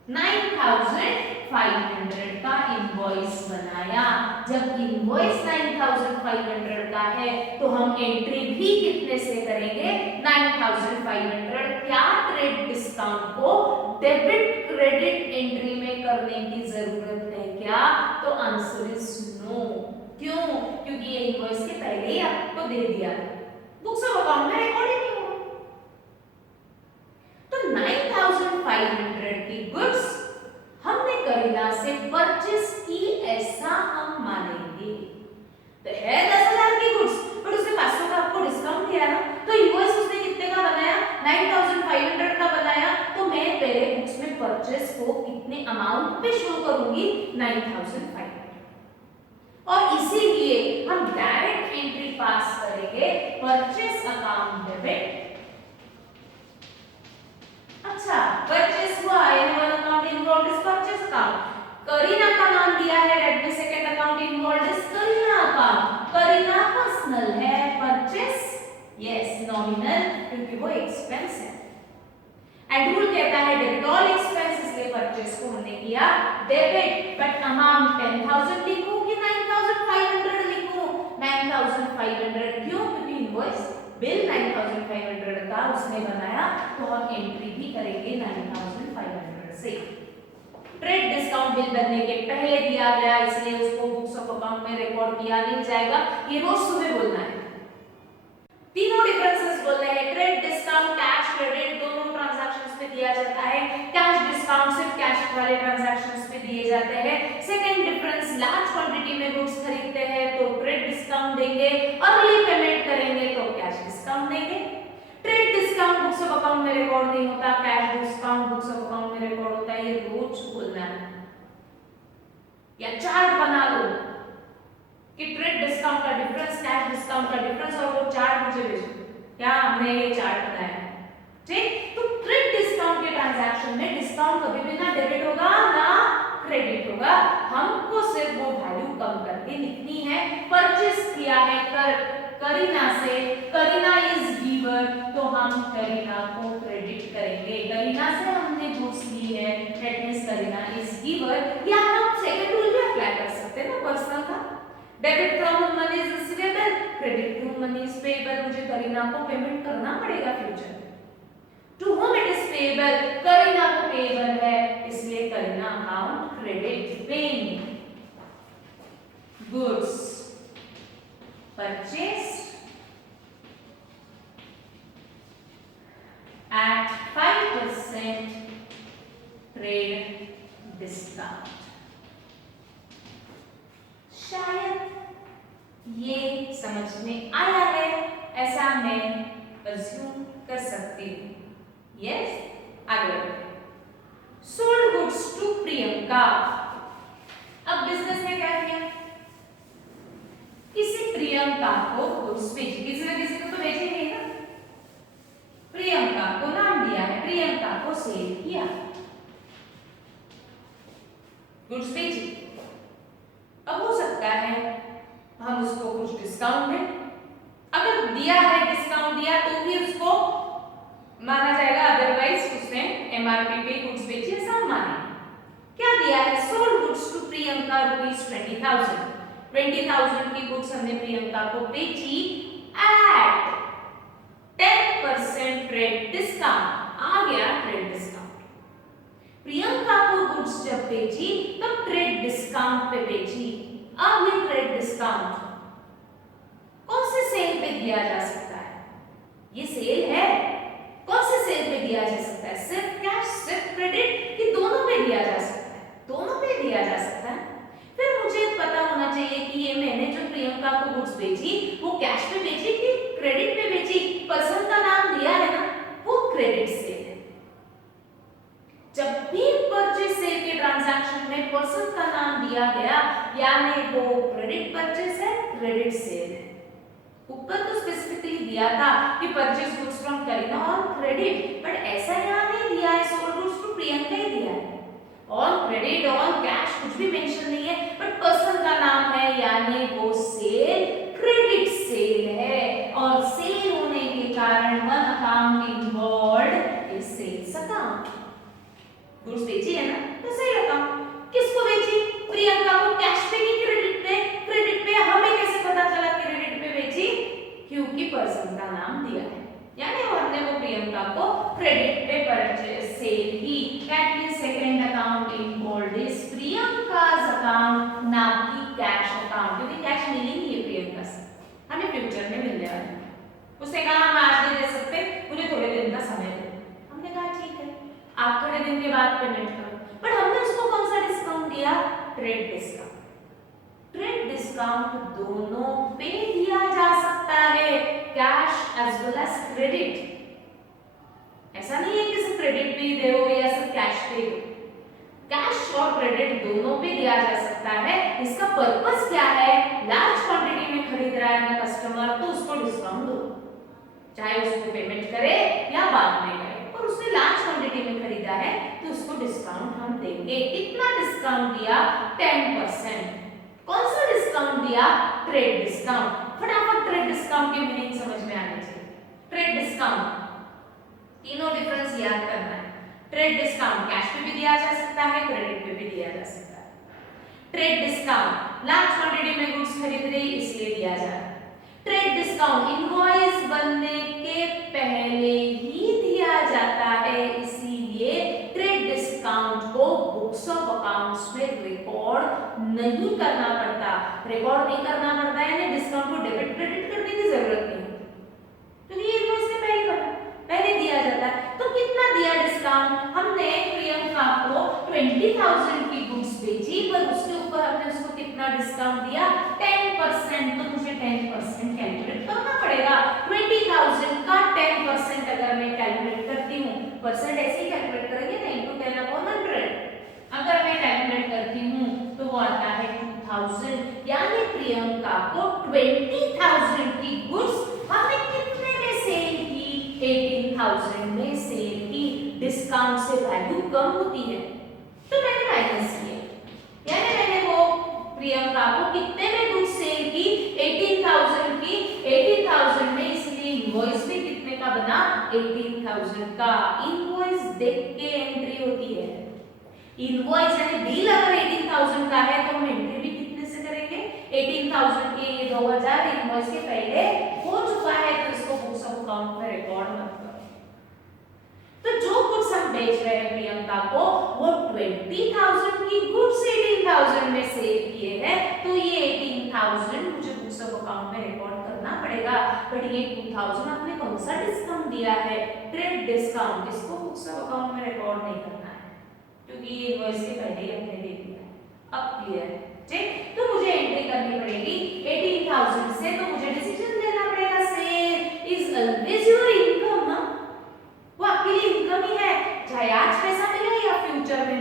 9,500 का इनवॉइस बनाया। जब इनवॉइस 9,500 का है तो हम एंट्री भी कितने से करेंगे? 9,500। क्या ट्रेड डिस्काउंट को डेबिट क्रेडिट एंट्री में करने की जरूरत है क्या? तो आंसर इज नो। क्यों? क्योंकि ये इनवॉइस के पहले ही आपको दे दिया था, बुक्स ऑफ अकाउंट में रिकॉर्ड ही नहीं हुआ। तो 9,500 की गुड्स हमने करीना से परचेस की, ऐसा हम मानेंगे। तो है 10,000 की गुड्स, पर उसने 500 का आपको डिस्काउंट दिया ना, तो इनवॉइस उसने कितने का बनाया? 9,500 का बनाया। तो मैं पहले बुक्स में परचेस को कितने अमाउंट पे शो करूंगी? 9,500। और इसीलिए हम डायरेक्ट एंट्री पास करेंगे, परचेस अकाउंट डेबिट। अच्छा, परचेस हुआ, annual account involved is purchase account. Kareena का नाम दिया है, डेट में second account involved is Kareena account. Kareena personal है, परचेस यस नॉमिनल, क्योंकि वो एक्सपेंस है। एंड रूल कहता है डेबिट ऑल एक्सपेंस, इसलिए परचेस को हमने किया डेबिट, बट अमाउंट 10,000 लिखूं कि 9,500 लिखूं? 9,500 क्यों? क्योंकि इनवॉइस बिल 9,500 का उसने बनाया, तो हम एंट्री भी करेंगे 9,500 से। ट्रेड डिस्काउंट बिल बनने के पहले दिया गया, इसलिए उसको बुक्स ऑफ अकाउंट में रिकॉर्ड किया नहीं जाएगा, ये रोज सुबह बोलना है। तीनों डिफरेंसेस बोलते हैं, ट्रेड डिस्काउंट कैश क्रेडिट दोनों ट्रांजैक्शंस पे दिया जाता है, कैश डिस्काउंट सिर्फ कैश वाले ट्रांजैक्शंस पे दिए जाते हैं। सेकंड डिफरेंस, लार्ज क्वांटिटी में गुड्स खरीदते हैं तो ट्रेड डिस्काउंट देंगे, अर्ली पेमेंट करेंगे तो कैश डिस्काउंट देंगे। Trade discount books of account में रिकॉर्ड नहीं होता, cash discount books of account में रिकॉर्ड होता है, ये रोज बोलना है। या चार्ट बना लो कि ट्रेड डिस्काउंट का डिफरेंस, कैश डिस्काउंट का डिफरेंस, और वो चार्ट मुझे भेजो, क्या हमने ये चार्ट बनाया है, ठीक। तो ट्रेड डिस्काउंट के ट्रांजैक्शन में डिस्काउंट कभी भी ना डेबिट होगा ना क्रेडिट होगा, हमको सिर्फ वो वैल्यू कम करके लिखनी है। परचेस किया है करीना से, करीना इज गिवर, तो हम करीना को क्रेडिट करेंगे। करीना से हमने गुड्स ली है, that means Kareena is giver. या हम सेकंड रूल भी अप्लाई कर सकते हैं ना पर्सनल का, debit from whom money is receivable, credit to whom money is payable। मुझे करीना को पेमेंट करना पड़ेगा फ्यूचर में, to whom it is payable, Kareena को पेएबल है, इसलिए Kareena account credit. Paying goods purchased at 5% trade discount। शायद ये समझ में आया है, ऐसा मैं अज्यूम कर सकती हूँ। यस, आगे बढ़ते। Sold goods to Priyanka. अब बिजनेस में क्या किया? किसी प्रियंका को गुड्स बेची, किसी न किसी को तो बेची नहीं ना, प्रियंका को नाम दिया है, प्रियंका को सेल किया, गुड्स बेची। अब हो सकता है हम उसको कुछ डिस्काउंट दें, अगर दिया है डिस्काउंट दिया तो भी उसको माना जाएगा, अदरवाइज उसने एमआरपी पे गुड्स बेची है, सब माने। क्या दिया है? Sold goods to Priyanka ₹20,000। 20,000 की गुड्स हमने प्रियंका को बेची एट 10% ट्रेड डिस्काउंट। आ गया ट्रेड डिस्काउंट। प्रियंका को गुड्स जब बेची तो ट्रेड डिस्काउंट पे बेची। अब ये ट्रेड डिस्काउंट कौन से सेल पे दिया जा सकता है? ये सेल है, कौन से सेल पे दिया जा सकता है? सिर्फ कैश, सिर्फ क्रेडिट, कि दोनों पे दिया जा सकता है? दोनों पे दिया जा सकता है। फिर मुझे पता होना चाहिए कि ये मैंने जो प्रियंका को गुड्स बेची वो कैश पे बेची कि क्रेडिट पे बेची। पर्सन का नाम दिया है ना, वो क्रेडिट सेल है। जब भी परचेज सेल के ट्रांजैक्शन में पर्सन का नाम दिया गया यानी वो क्रेडिट परचेज है, क्रेडिट सेल है। ऊपर तो स्पेसिफिकली दिया था कि परचेज गुड्स फ्रॉम करीना और क्रेडिट, बट ऐसा यहाँ नहीं दिया है सोल्ड गुड्स टू प्रियंका ही दिया है। ऑन क्रेडिट, ऑन कैश कुछ भी मेंशन नहीं है, बट पर्सन का नाम है यानी वो सेल क्रेडिट सेल है। और सेल होने के कारण one account involved is sales account. Goods बेची है ना, तो सेल अकाउंट। किसको बेची? प्रियंका को। कैश पे की क्रेडिट पे? क्रेडिट पे। हमें कैसे पता चला क्रेडिट पे बेची? क्योंकि पर्सन का नाम दिया है, यानी हमने वो प्रियंका को क्रेडिट पे परचेज सेल की। That means second account involved is Priyanka's account, ना कि कैश अकाउंट, क्योंकि कैश मिली नहीं है प्रियंका से, हमें फ्यूचर में मिलने वाली है। उसने कहा हम आज नहीं दे सकते, मुझे थोड़े दिन का समय दो। हमने कहा ठीक है, आप थोड़े दिन के बाद पेमेंट करो। बट हमने उसको कौन सा डिस्काउंट दिया? Trade discount. ट्रेड डिस्काउंट दोनों पे दिया जा सकता है, cash as well as credit. ऐसा नहीं है कि सिर्फ क्रेडिट पे ही दो या सिर्फ कैश पे दो। कैश और क्रेडिट दोनों पे दिया जा सकता है। इसका पर्पस क्या है? लार्ज क्वांटिटी में खरीद रहा है ना कस्टमर, तो उसको डिस्काउंट दो, चाहे उसको पेमेंट करे या बाद में करे। और उसने लार्ज क्वांटिटी में खरीदा है तो उसको डिस्काउंट हम देंगे। कितना डिस्काउंट दिया? 10%। कौन सा डिस्काउंट दिया? Trade discount. फटाफट ट्रेड डिस्काउंट के मीनिंग समझ में आने चाहिए। ट्रेड डिस्काउंट तीनों डिफरेंस याद करना है। ट्रेड डिस्काउंट कैश पे भी दिया जा सकता है, क्रेडिट पे भी दिया जा सकता है। ट्रेड डिस्काउंट लार्ज क्वांटिटी में गुड्स खरीद रही इसलिए दिया जा रहा है। ट्रेड डिस्काउंट इनवॉइस बनने के पहले ही दिया जाता है, इसीलिए ट्रेड डिस्काउंट को बुक्स ऑफ अकाउंट्स में रिकॉर्ड नहीं करना पड़ता। रिकॉर्ड नहीं करना पड़ता है यानी डिस्काउंट को डेबिट क्रेडिट करने की जरूरत नहीं है, क्योंकि ये इनवॉइस से पहले दिया जाता है। तो कितना दिया डिस्काउंट? हमने प्रियंका को 20,000 की गुड्स बेची, पर उसके ऊपर हमने उसको कितना डिस्काउंट दिया? 10%। तो मुझे 10% कैलकुलेट करना पड़ेगा। 20,000 का 10% अगर मैं कैलकुलेट करती हूँ, परसेंट ऐसे ही कैलकुलेट करेंगे ना, इनटू 10/100। अगर मैं कैलकुलेट करती हूँ तो वो आता है 2000, यानी प्रियंका को 20,000 की गुड्स हमने कितने में सेल की? 18,000 में सेल की। डिस्काउंट से वैल्यू कम होती है तो मैंने माइनस किया, यानी मैंने वो प्रियंका को कितने में गुड्स सेल की? 18,000 की। 18,000 में, इसलिए इनवॉइस भी कितने का बना? 18,000 का। इनवॉइस देख के एंट्री होती है। इनवॉइस यानी बिल अगर 18,000 का है तो हम एंट्री भी कितने से करेंगे? 18,000 के। ये 2000 इनवॉइस के पहले हो चुका है तो इसको बुक्स ऑफ अकाउंट में रिकॉर्ड मत करो। तो जो गुड्स हम बेच रहे हैं प्रियंका को, वो 20,000 की गुड्स 18,000 में सेल किए हैं, तो ये 18,000 मुझे बुक्स ऑफ अकाउंट में रिकॉर्ड करना पड़ेगा। बट ये 2,000 आपने कौन सा डिस्काउंट दिया है? Trade discount. इसको बुक्स ऑफ अकाउंट में रिकॉर्ड नहीं करना है, क्योंकि ये इनवॉइस के पहले ही हमने दे दिया है। अब क्लियर है? ठीक, तो मुझे एंट्री करनी पड़ेगी 18,000 से, तो मुझे डिसीजन लेना पड़ेगा। Sale is always your income ना, वो आपके लिए इनकम ही है, चाहे आज पैसा मिले या फ्यूचर में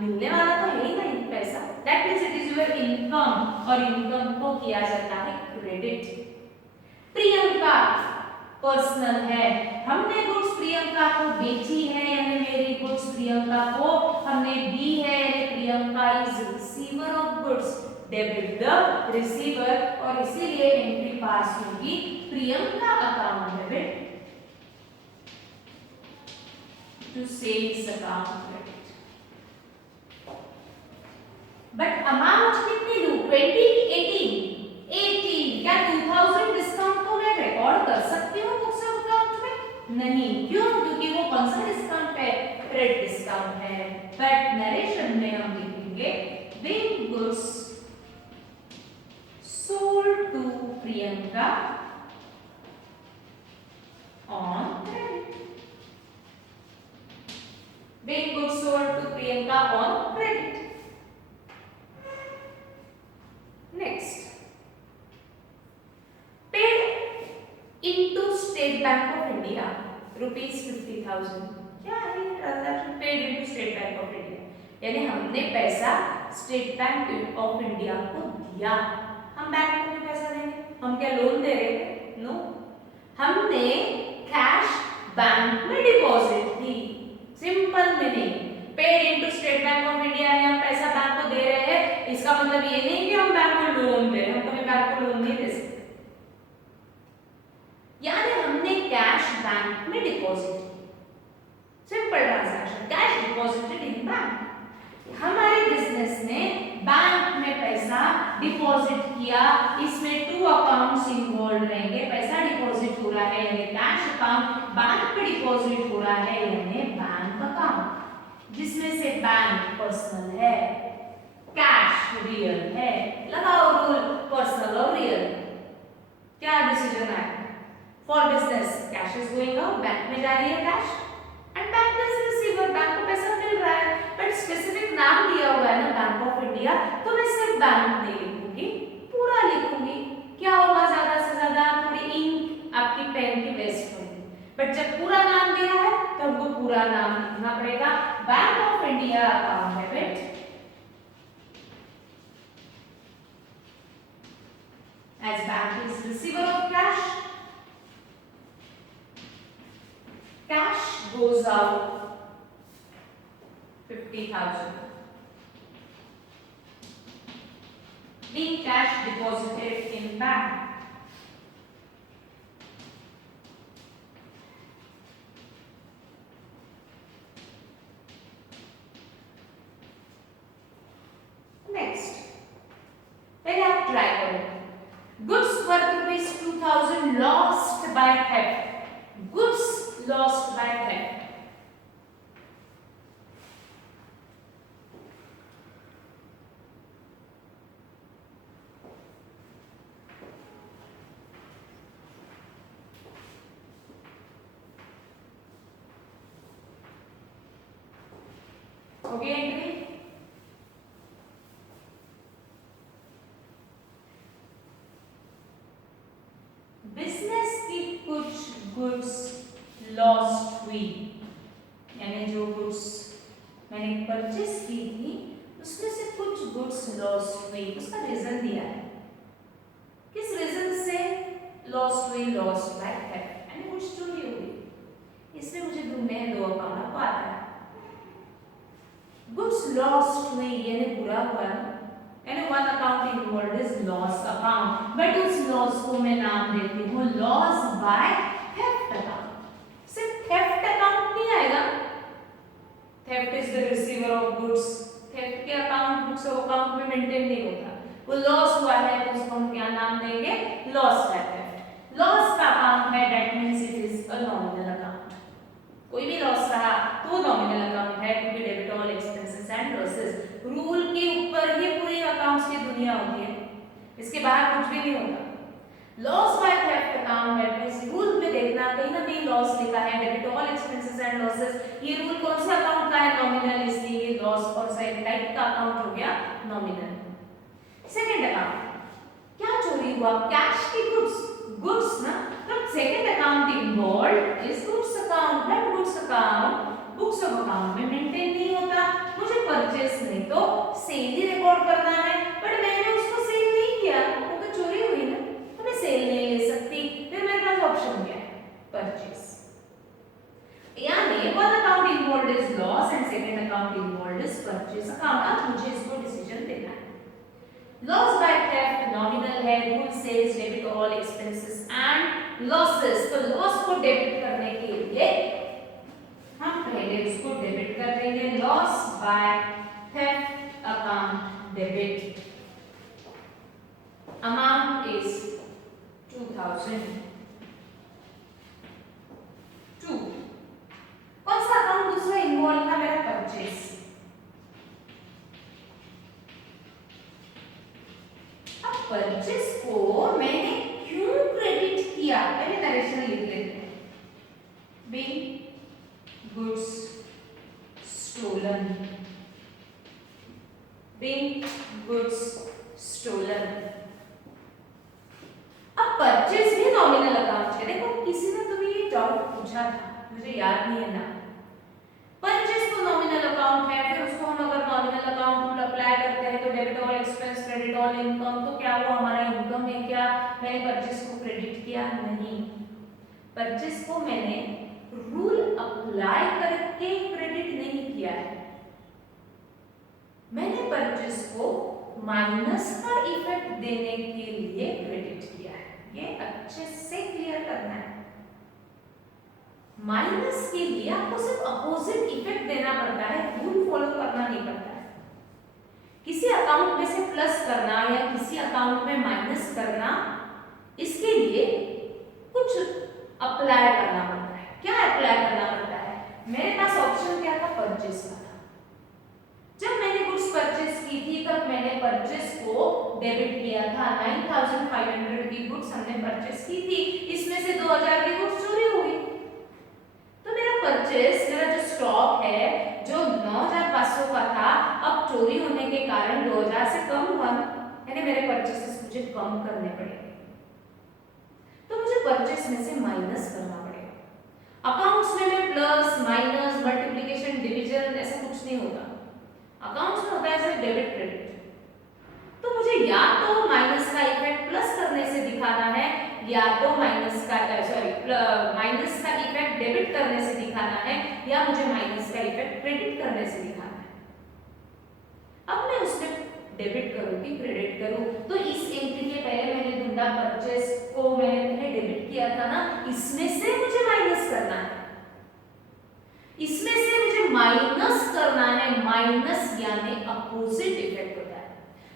मिलने वाला तो है ही ना पैसा। That means it is your income, और इनकम को किया जाता है क्रेडिट। प्रियंका पर्सनल है, हमने गुड्स प्रियंका को बेची है, यानी मेरी गुड्स प्रियंका को हमने दी है, यानी Priyanka is receiver of goods. Debit the receiver, और इसीलिए एंट्री पास होगी Priyanka account debit to sales account credit. But amount कितनी दूँ? 20 की 18? क्या 2000 डिस्काउंट को मैं रिकॉर्ड कर सकती हूँ बुक्स ऑफ अकाउंट में? नहीं। क्यों? क्योंकि वो कौन सा डिस्काउंट है? ट्रेड डिस्काउंट है, बट नरेशन में हम लिखेंगे being goods sold to Priyanka on credit, being goods sold to Priyanka on credit. Next, paid into State Bank of India rupees 50,000. क्या है ये transaction? Paid into state bank of India, यानी हमने पैसा स्टेट बैंक ऑफ इंडिया को दिया। हम बैंक को भी पैसा देंगे? हम क्या लोन दे रहे हैं? नो, हमने कैश बैंक में deposit the. Simple meaning, paid into state bank of India, यानी हम पैसा बैंक को दे रहे हैं। इसका मतलब ये नहीं कि हम बैंक को लोन दे रहे हैं, हम कभी बैंक को लोन नहीं दे सकते। यानी हमने कैश बैंक में deposit, simple transaction, cash deposited in bank. हमारे बिजनेस ने बैंक में पैसा डिपॉजिट किया, इसमें 2 अकाउंट्स इन्वॉल्व रहेंगे। पैसा डिपॉजिट हो रहा है यानी कैश अकाउंट, बैंक में डिपॉजिट हो रहा है यानी बैंक अकाउंट, जिसमें से बैंक पर्सनल है, कैश रियल है। लगाओ रूल, पर्सनल और रियल। क्या डिसीजन है? For business cash is going out, bank में जा रही है cash, and bank is receiver, bank को पैसा मिल रहा है। बट स्पेसिफिक नाम दिया हुआ है ना बैंक ऑफ इंडिया, तो मैं सिर्फ बैंक नहीं लिखूंगी, पूरा लिखूंगी। क्या होगा ज्यादा से ज्यादा थोड़ी इंक आपकी पेन की वेस्ट होगी, बट जब पूरा नाम दिया है तो हमको पूरा नाम लिखना पड़ेगा। Bank of India account debit as bank is receiver of cash, cash goes out 50,000, being cash deposited in bank. Next, पहले आप ट्राई करो। Goods worth rupees 2,000 lost by theft. Goods lost by theft. Okay, entry. Business की कुछ गुड्स लॉस्ट हुई, यानी जो गुड्स मैंने परचेस की थी उसमें से कुछ गुड्स लॉस्ट हुई, उसका रीजन दिया है। किस रीजन से लॉस्ट हुई? लॉस्ट बाय थेफ्ट, यानी कुछ चोरी हो गई। इसमें मुझे ढूंढने हैं 2 अकाउंट, आपको आता है। गुड्स लॉस्ट हुई यानी बुरा हुआ, यानी 1 account involved is loss account, but उस लॉस को मैं नाम देती हूँ लॉस बाय थेफ्ट अकाउंट। सिर्फ थेफ्ट अकाउंट नहीं आएगा, theft is the receiver of goods, theft के अकाउंट बुक्स ऑफ अकाउंट में मेंटेन नहीं होता। वो लॉस हुआ है तो उसको हम क्या नाम देंगे? Loss by theft. लॉस का अकाउंट है, that means it is a nominal account. कोई भी लॉस रहा तो नॉमिनल अकाउंट है, क्योंकि debit all expenses and losses rule के ऊपर ही पूरी अकाउंट्स की दुनिया होती है, इसके बाहर कुछ भी नहीं होता। Loss by theft account that means rule में देखना कहीं ना कहीं लॉस लिखा है, debit all expenses and losses. ये रूल कौन से अकाउंट का है? नॉमिनल, इसलिए ये लॉस और साइड टाइप का अकाउंट हो गया नॉमिनल। सेकंड अकाउंट, क्या चोरी हुआ? कैश की गुड्स, गुड्स ना, तो second account involved is goods account, but goods account books of account में मेंटेन नहीं होता। मुझे परचेस नहीं तो सेल ही रिकॉर्ड करना है, बट मैंने उसको सेल नहीं किया, वो तो चोरी हुई ना, तो मैं सेल नहीं ले सकती। फिर मेरे पास ऑप्शन क्या है? परचेस। यानी one account involved is loss and second account involved is purchase account. अब मुझे इसको डिसीजन देना है। लॉस बाय थेफ्ट नॉमिनल है, rule says debit all expenses and losses, तो लॉस को डेबिट करने के लिए हम पहले इसको डेबिट कर देंगे। Loss by theft account debit, amount is 2000। कौन सा अकाउंट दूसरा involve being goods stolen, being goods stolen। अब परचेज भी नॉमिनल अकाउंट है। देखो किसी ने तुम्हें ये डाउट पूछा था, मुझे याद नहीं है ना। परचेज तो नॉमिनल अकाउंट है, फिर उसको हम अगर नॉमिनल अकाउंट रूल अप्लाई करते हैं तो debit all expense credit all income, तो क्या हुआ हमारा इनकम है क्या? मैंने परचेज को क्रेडिट किया? नहीं, परचेज को मैंने रूल अप्लाई करके क्रेडिट नहीं किया है, मैंने परचेज को माइनस का इफेक्ट देने के लिए क्रेडिट किया है। ये अच्छे से क्लियर करना है। माइनस के लिए आपको सिर्फ अपोजिट इफेक्ट देना पड़ता है, रूल फॉलो करना नहीं पड़ता है। किसी अकाउंट में से प्लस करना या किसी अकाउंट में माइनस करना, इसके लिए कुछ अप्लाई करना पड़ता है। क्या अप्लाई करना पड़ता है? मेरे पास ऑप्शन क्या था? परचेज का था। जब मैंने गुड्स परचेज की थी तब मैंने परचेज को डेबिट किया था। 9500 की गुड्स हमने परचेज की थी, इसमें से 2000 की गुड्स चोरी हो गई, तो मेरा परचेज, मेरा जो स्टॉक है जो 9500 का था, अब चोरी होने के कारण 2000 से कम हुआ, यानी मेरे परचेसेस मुझे कम करने पड़ेंगे, तो मुझे परचेस में से माइनस करना पड़ेगा। अकाउंट्स में मैं प्लस माइनस मल्टीप्लिकेशन डिवीजन ऐसा कुछ नहीं होता, अकाउंट्स में होता है सिर्फ डेबिट क्रेडिट। तो मुझे या तो माइनस का इफेक्ट प्लस करने से दिखाना है, या तो माइनस का इफेक्ट डेबिट करने से दिखाना है, या मुझे माइनस का इफेक्ट क्रेडिट करने से दिखाना है। अब मैं उसमें डेबिट करूं कि क्रेडिट करूं, तो इस एंट्री के पहले मैंने ढूंढा परचेस को मैंने पहले डेबिट किया था ना, इसमें से मुझे माइनस करना है, इसमें से मुझे माइनस करना है। माइनस यानी अपोजिट इफेक्ट होता है,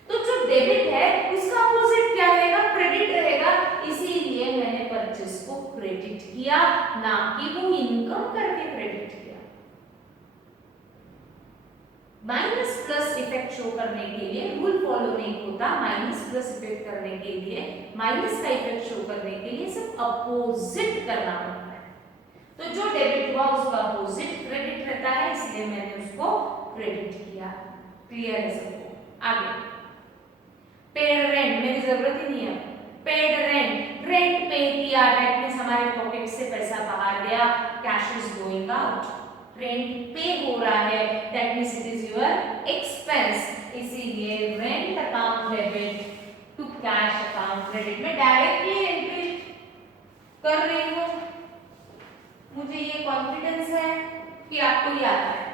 तो जो डेबिट है उसका अपोजिट क्या रहेगा? क्रेडिट रहेगा। इसीलिए मैंने परचेस को क्रेडिट किया, ना कि वो इनकम करके क्रेडिट किया। माइनस प्लस इफेक्ट शो करने के लिए रूल फॉलो नहीं होता, माइनस प्लस इफेक्ट करने के लिए, माइनस का इफेक्ट शो करने के लिए सिर्फ अपोजिट करना पड़ता है। तो जो डेबिट हुआ उसका अपोजिट क्रेडिट रहता है, इसलिए मैंने उसको क्रेडिट किया। क्लियर है सबको? आगे पेड रेंट, मेरी जरूरत ही नहीं है। पेड रेंट, रेंट पे किया, दैट मींस हमारे पॉकेट से पैसा बाहर गया, cash is going out. Rent pay हो रहा है, that means it is your expense, इसीलिए rent account debit to cash account credit. मैं डायरेक्टली एंट्री कर रही हूं, मुझे ये कॉन्फिडेंस है कि आपको ये आता है।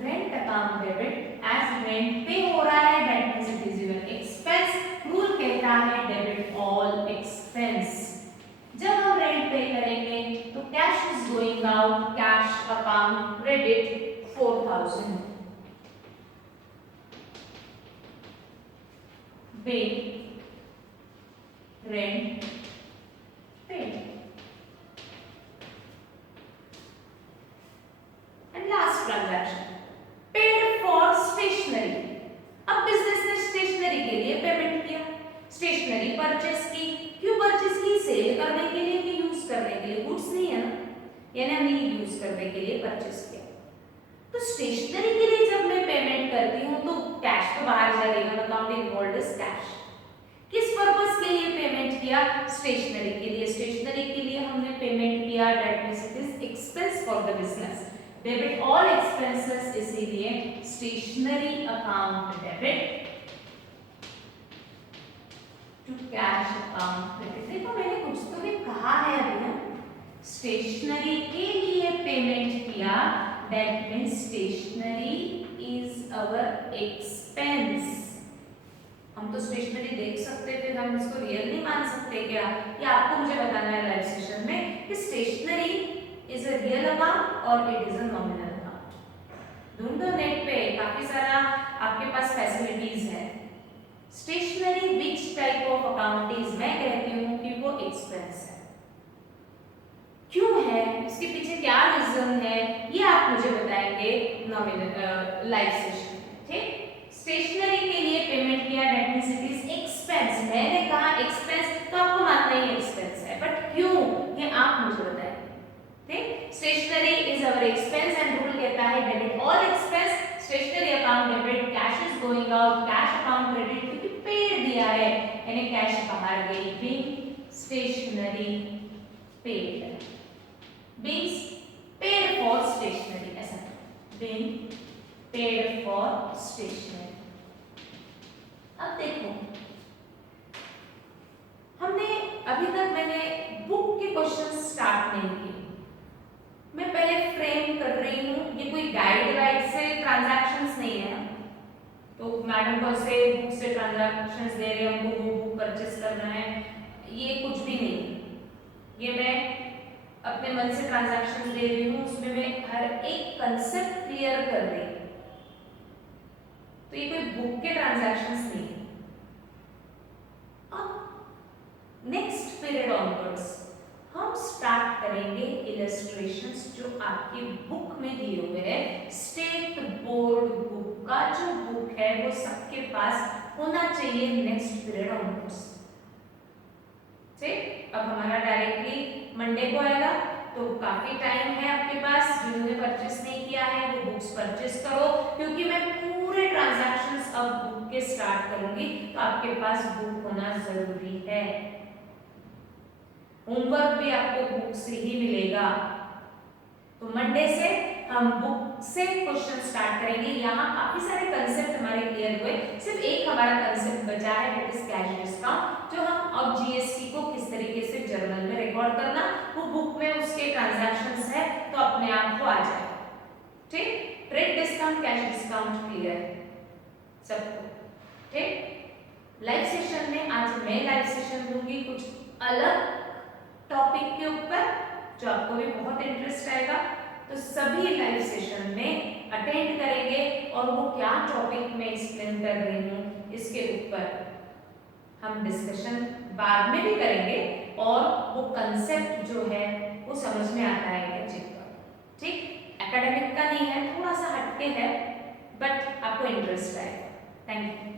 Rent account debit, as rent pay हो रहा है, that means it is your expense. Rule कहता है डेबिट ऑल एक्सपेंस। जब हम रेंट पे करेंगे तो cash is going out, cash account credit 4000। Bill rent paid. And last transaction, paid for stationery। अब बिजनेस ने स्टेशनरी के लिए पेमेंट किया, स्टेशनरी परचेस की। क्यों परचेस की? सेल करने के लिए कि यूज करने के लिए? गुड्स नहीं है ना, यानी हमने यूज करने के लिए परचेस किया। तो स्टेशनरी के लिए जब मैं पेमेंट करती हूँ तो कैश तो बाहर जाएगा, अकाउंट इन्वॉल्व्ड इज कैश। किस पर्पस के लिए पेमेंट किया? स्टेशनरी के लिए। स्टेशनरी के लिए हमने पेमेंट किया, that means it is expense for the business. Debit all expenses, इसीलिए stationery account debit to cash account credit. देखो मैंने कुछ तो भी कहा है अभी ना, स्टेशनरी के लिए पेमेंट किया, that means stationery is our expense. हम तो स्टेशनरी देख सकते थे, हम इसको रियल नहीं मान सकते क्या? ये आपको मुझे बताना है लाइव सेशन में कि stationery is a real account और it is a nominal account. ढूंढो नेट पे, काफी सारा आपके पास फैसिलिटीज है। Stationery which type of account is? मैं कहती हूँ कि वो एक्सपेंस है। क्यों है, इसके पीछे क्या रीजन है, ये आप मुझे बताएंगे नॉमिनल लाइव सेशन में। ठीक, स्टेशनरी के लिए पेमेंट किया, that means it is expense. मैंने कहा एक्सपेंस तो आपको मानना ही एक्सपेंस है, बट क्यों ये आप मुझे बताएंगे। ठीक, है debit all expense, stationery account debit, cash is going out, cash account credit क्योंकि पेड दिया है यानी कैश बाहर गई, being stationery paid, being paid for stationery, ऐसा बीइंग पेड फॉर स्टेशनरी। अब देखो हमने अभी तक मैंने बुक के क्वेश्चन स्टार्ट नहीं किए, मैं पहले फ्रेम कर रही हूँ, ये कोई गाइड से ट्रांजैक्शंस नहीं है, तो मैडम को से बुक से ट्रांजैक्शंस दे रहे हैं, हमको वो बुक परचेस करना है, ये कुछ भी नहीं, ये मैं अपने मन से ट्रांजैक्शंस दे रही हूँ, उसमें मैं हर एक कंसेप्ट क्लियर कर रही हूँ, तो ये कोई बुक के ट्रांजैक्शंस नहीं है। नेक्स्ट पीरियड ऑनवर्ड्स हम स्टार्ट करेंगे इलस्ट्रेशंस जो आपकी बुक में दिए हुए हैं, स्टेट बोर्ड बुक का जो बुक है वो सबके पास होना चाहिए नेक्स्ट पीरियड ऑनवर्ड्स। ठीक, अब हमारा डायरेक्टली मंडे को आएगा, तो काफी टाइम है आपके पास, जिन्होंने परचेस नहीं किया है वो बुक्स परचेस करो, क्योंकि मैं पूरे ट्रांजैक्शंस अब बुक के स्टार्ट करूंगी, तो आपके पास बुक होना जरूरी है। होमवर्क भी आपको बुक से ही मिलेगा, तो मंडे से हम बुक से क्वेश्चन स्टार्ट करेंगे। यहाँ काफी सारे कंसेप्ट हमारे क्लियर हुए, सिर्फ एक हमारा कंसेप्ट बचा है दैट इज कैश डिस्काउंट, जो हम अब जीएसटी को किस तरीके से जर्नल में रिकॉर्ड करना, वो बुक में उसके ट्रांजैक्शंस है तो अपने आप को आ जाएगा। ठीक, trade discount cash discount clear है सबको। ठीक, लाइव सेशन में आज मैं लाइव सेशन दूंगी कुछ अलग टॉपिक के ऊपर जो आपको भी बहुत इंटरेस्ट आएगा, तो सभी लाइव सेशन में अटेंड करेंगे और वो क्या टॉपिक में एक्सप्लेन कर रही हूँ इसके ऊपर हम डिस्कशन बाद में भी करेंगे, और वो कंसेप्ट जो है वो समझ में आता है क्या चेक करो। ठीक, एकेडमिक का नहीं है, थोड़ा सा हटके है, बट आपको इंटरेस्ट आएगा। Thank you.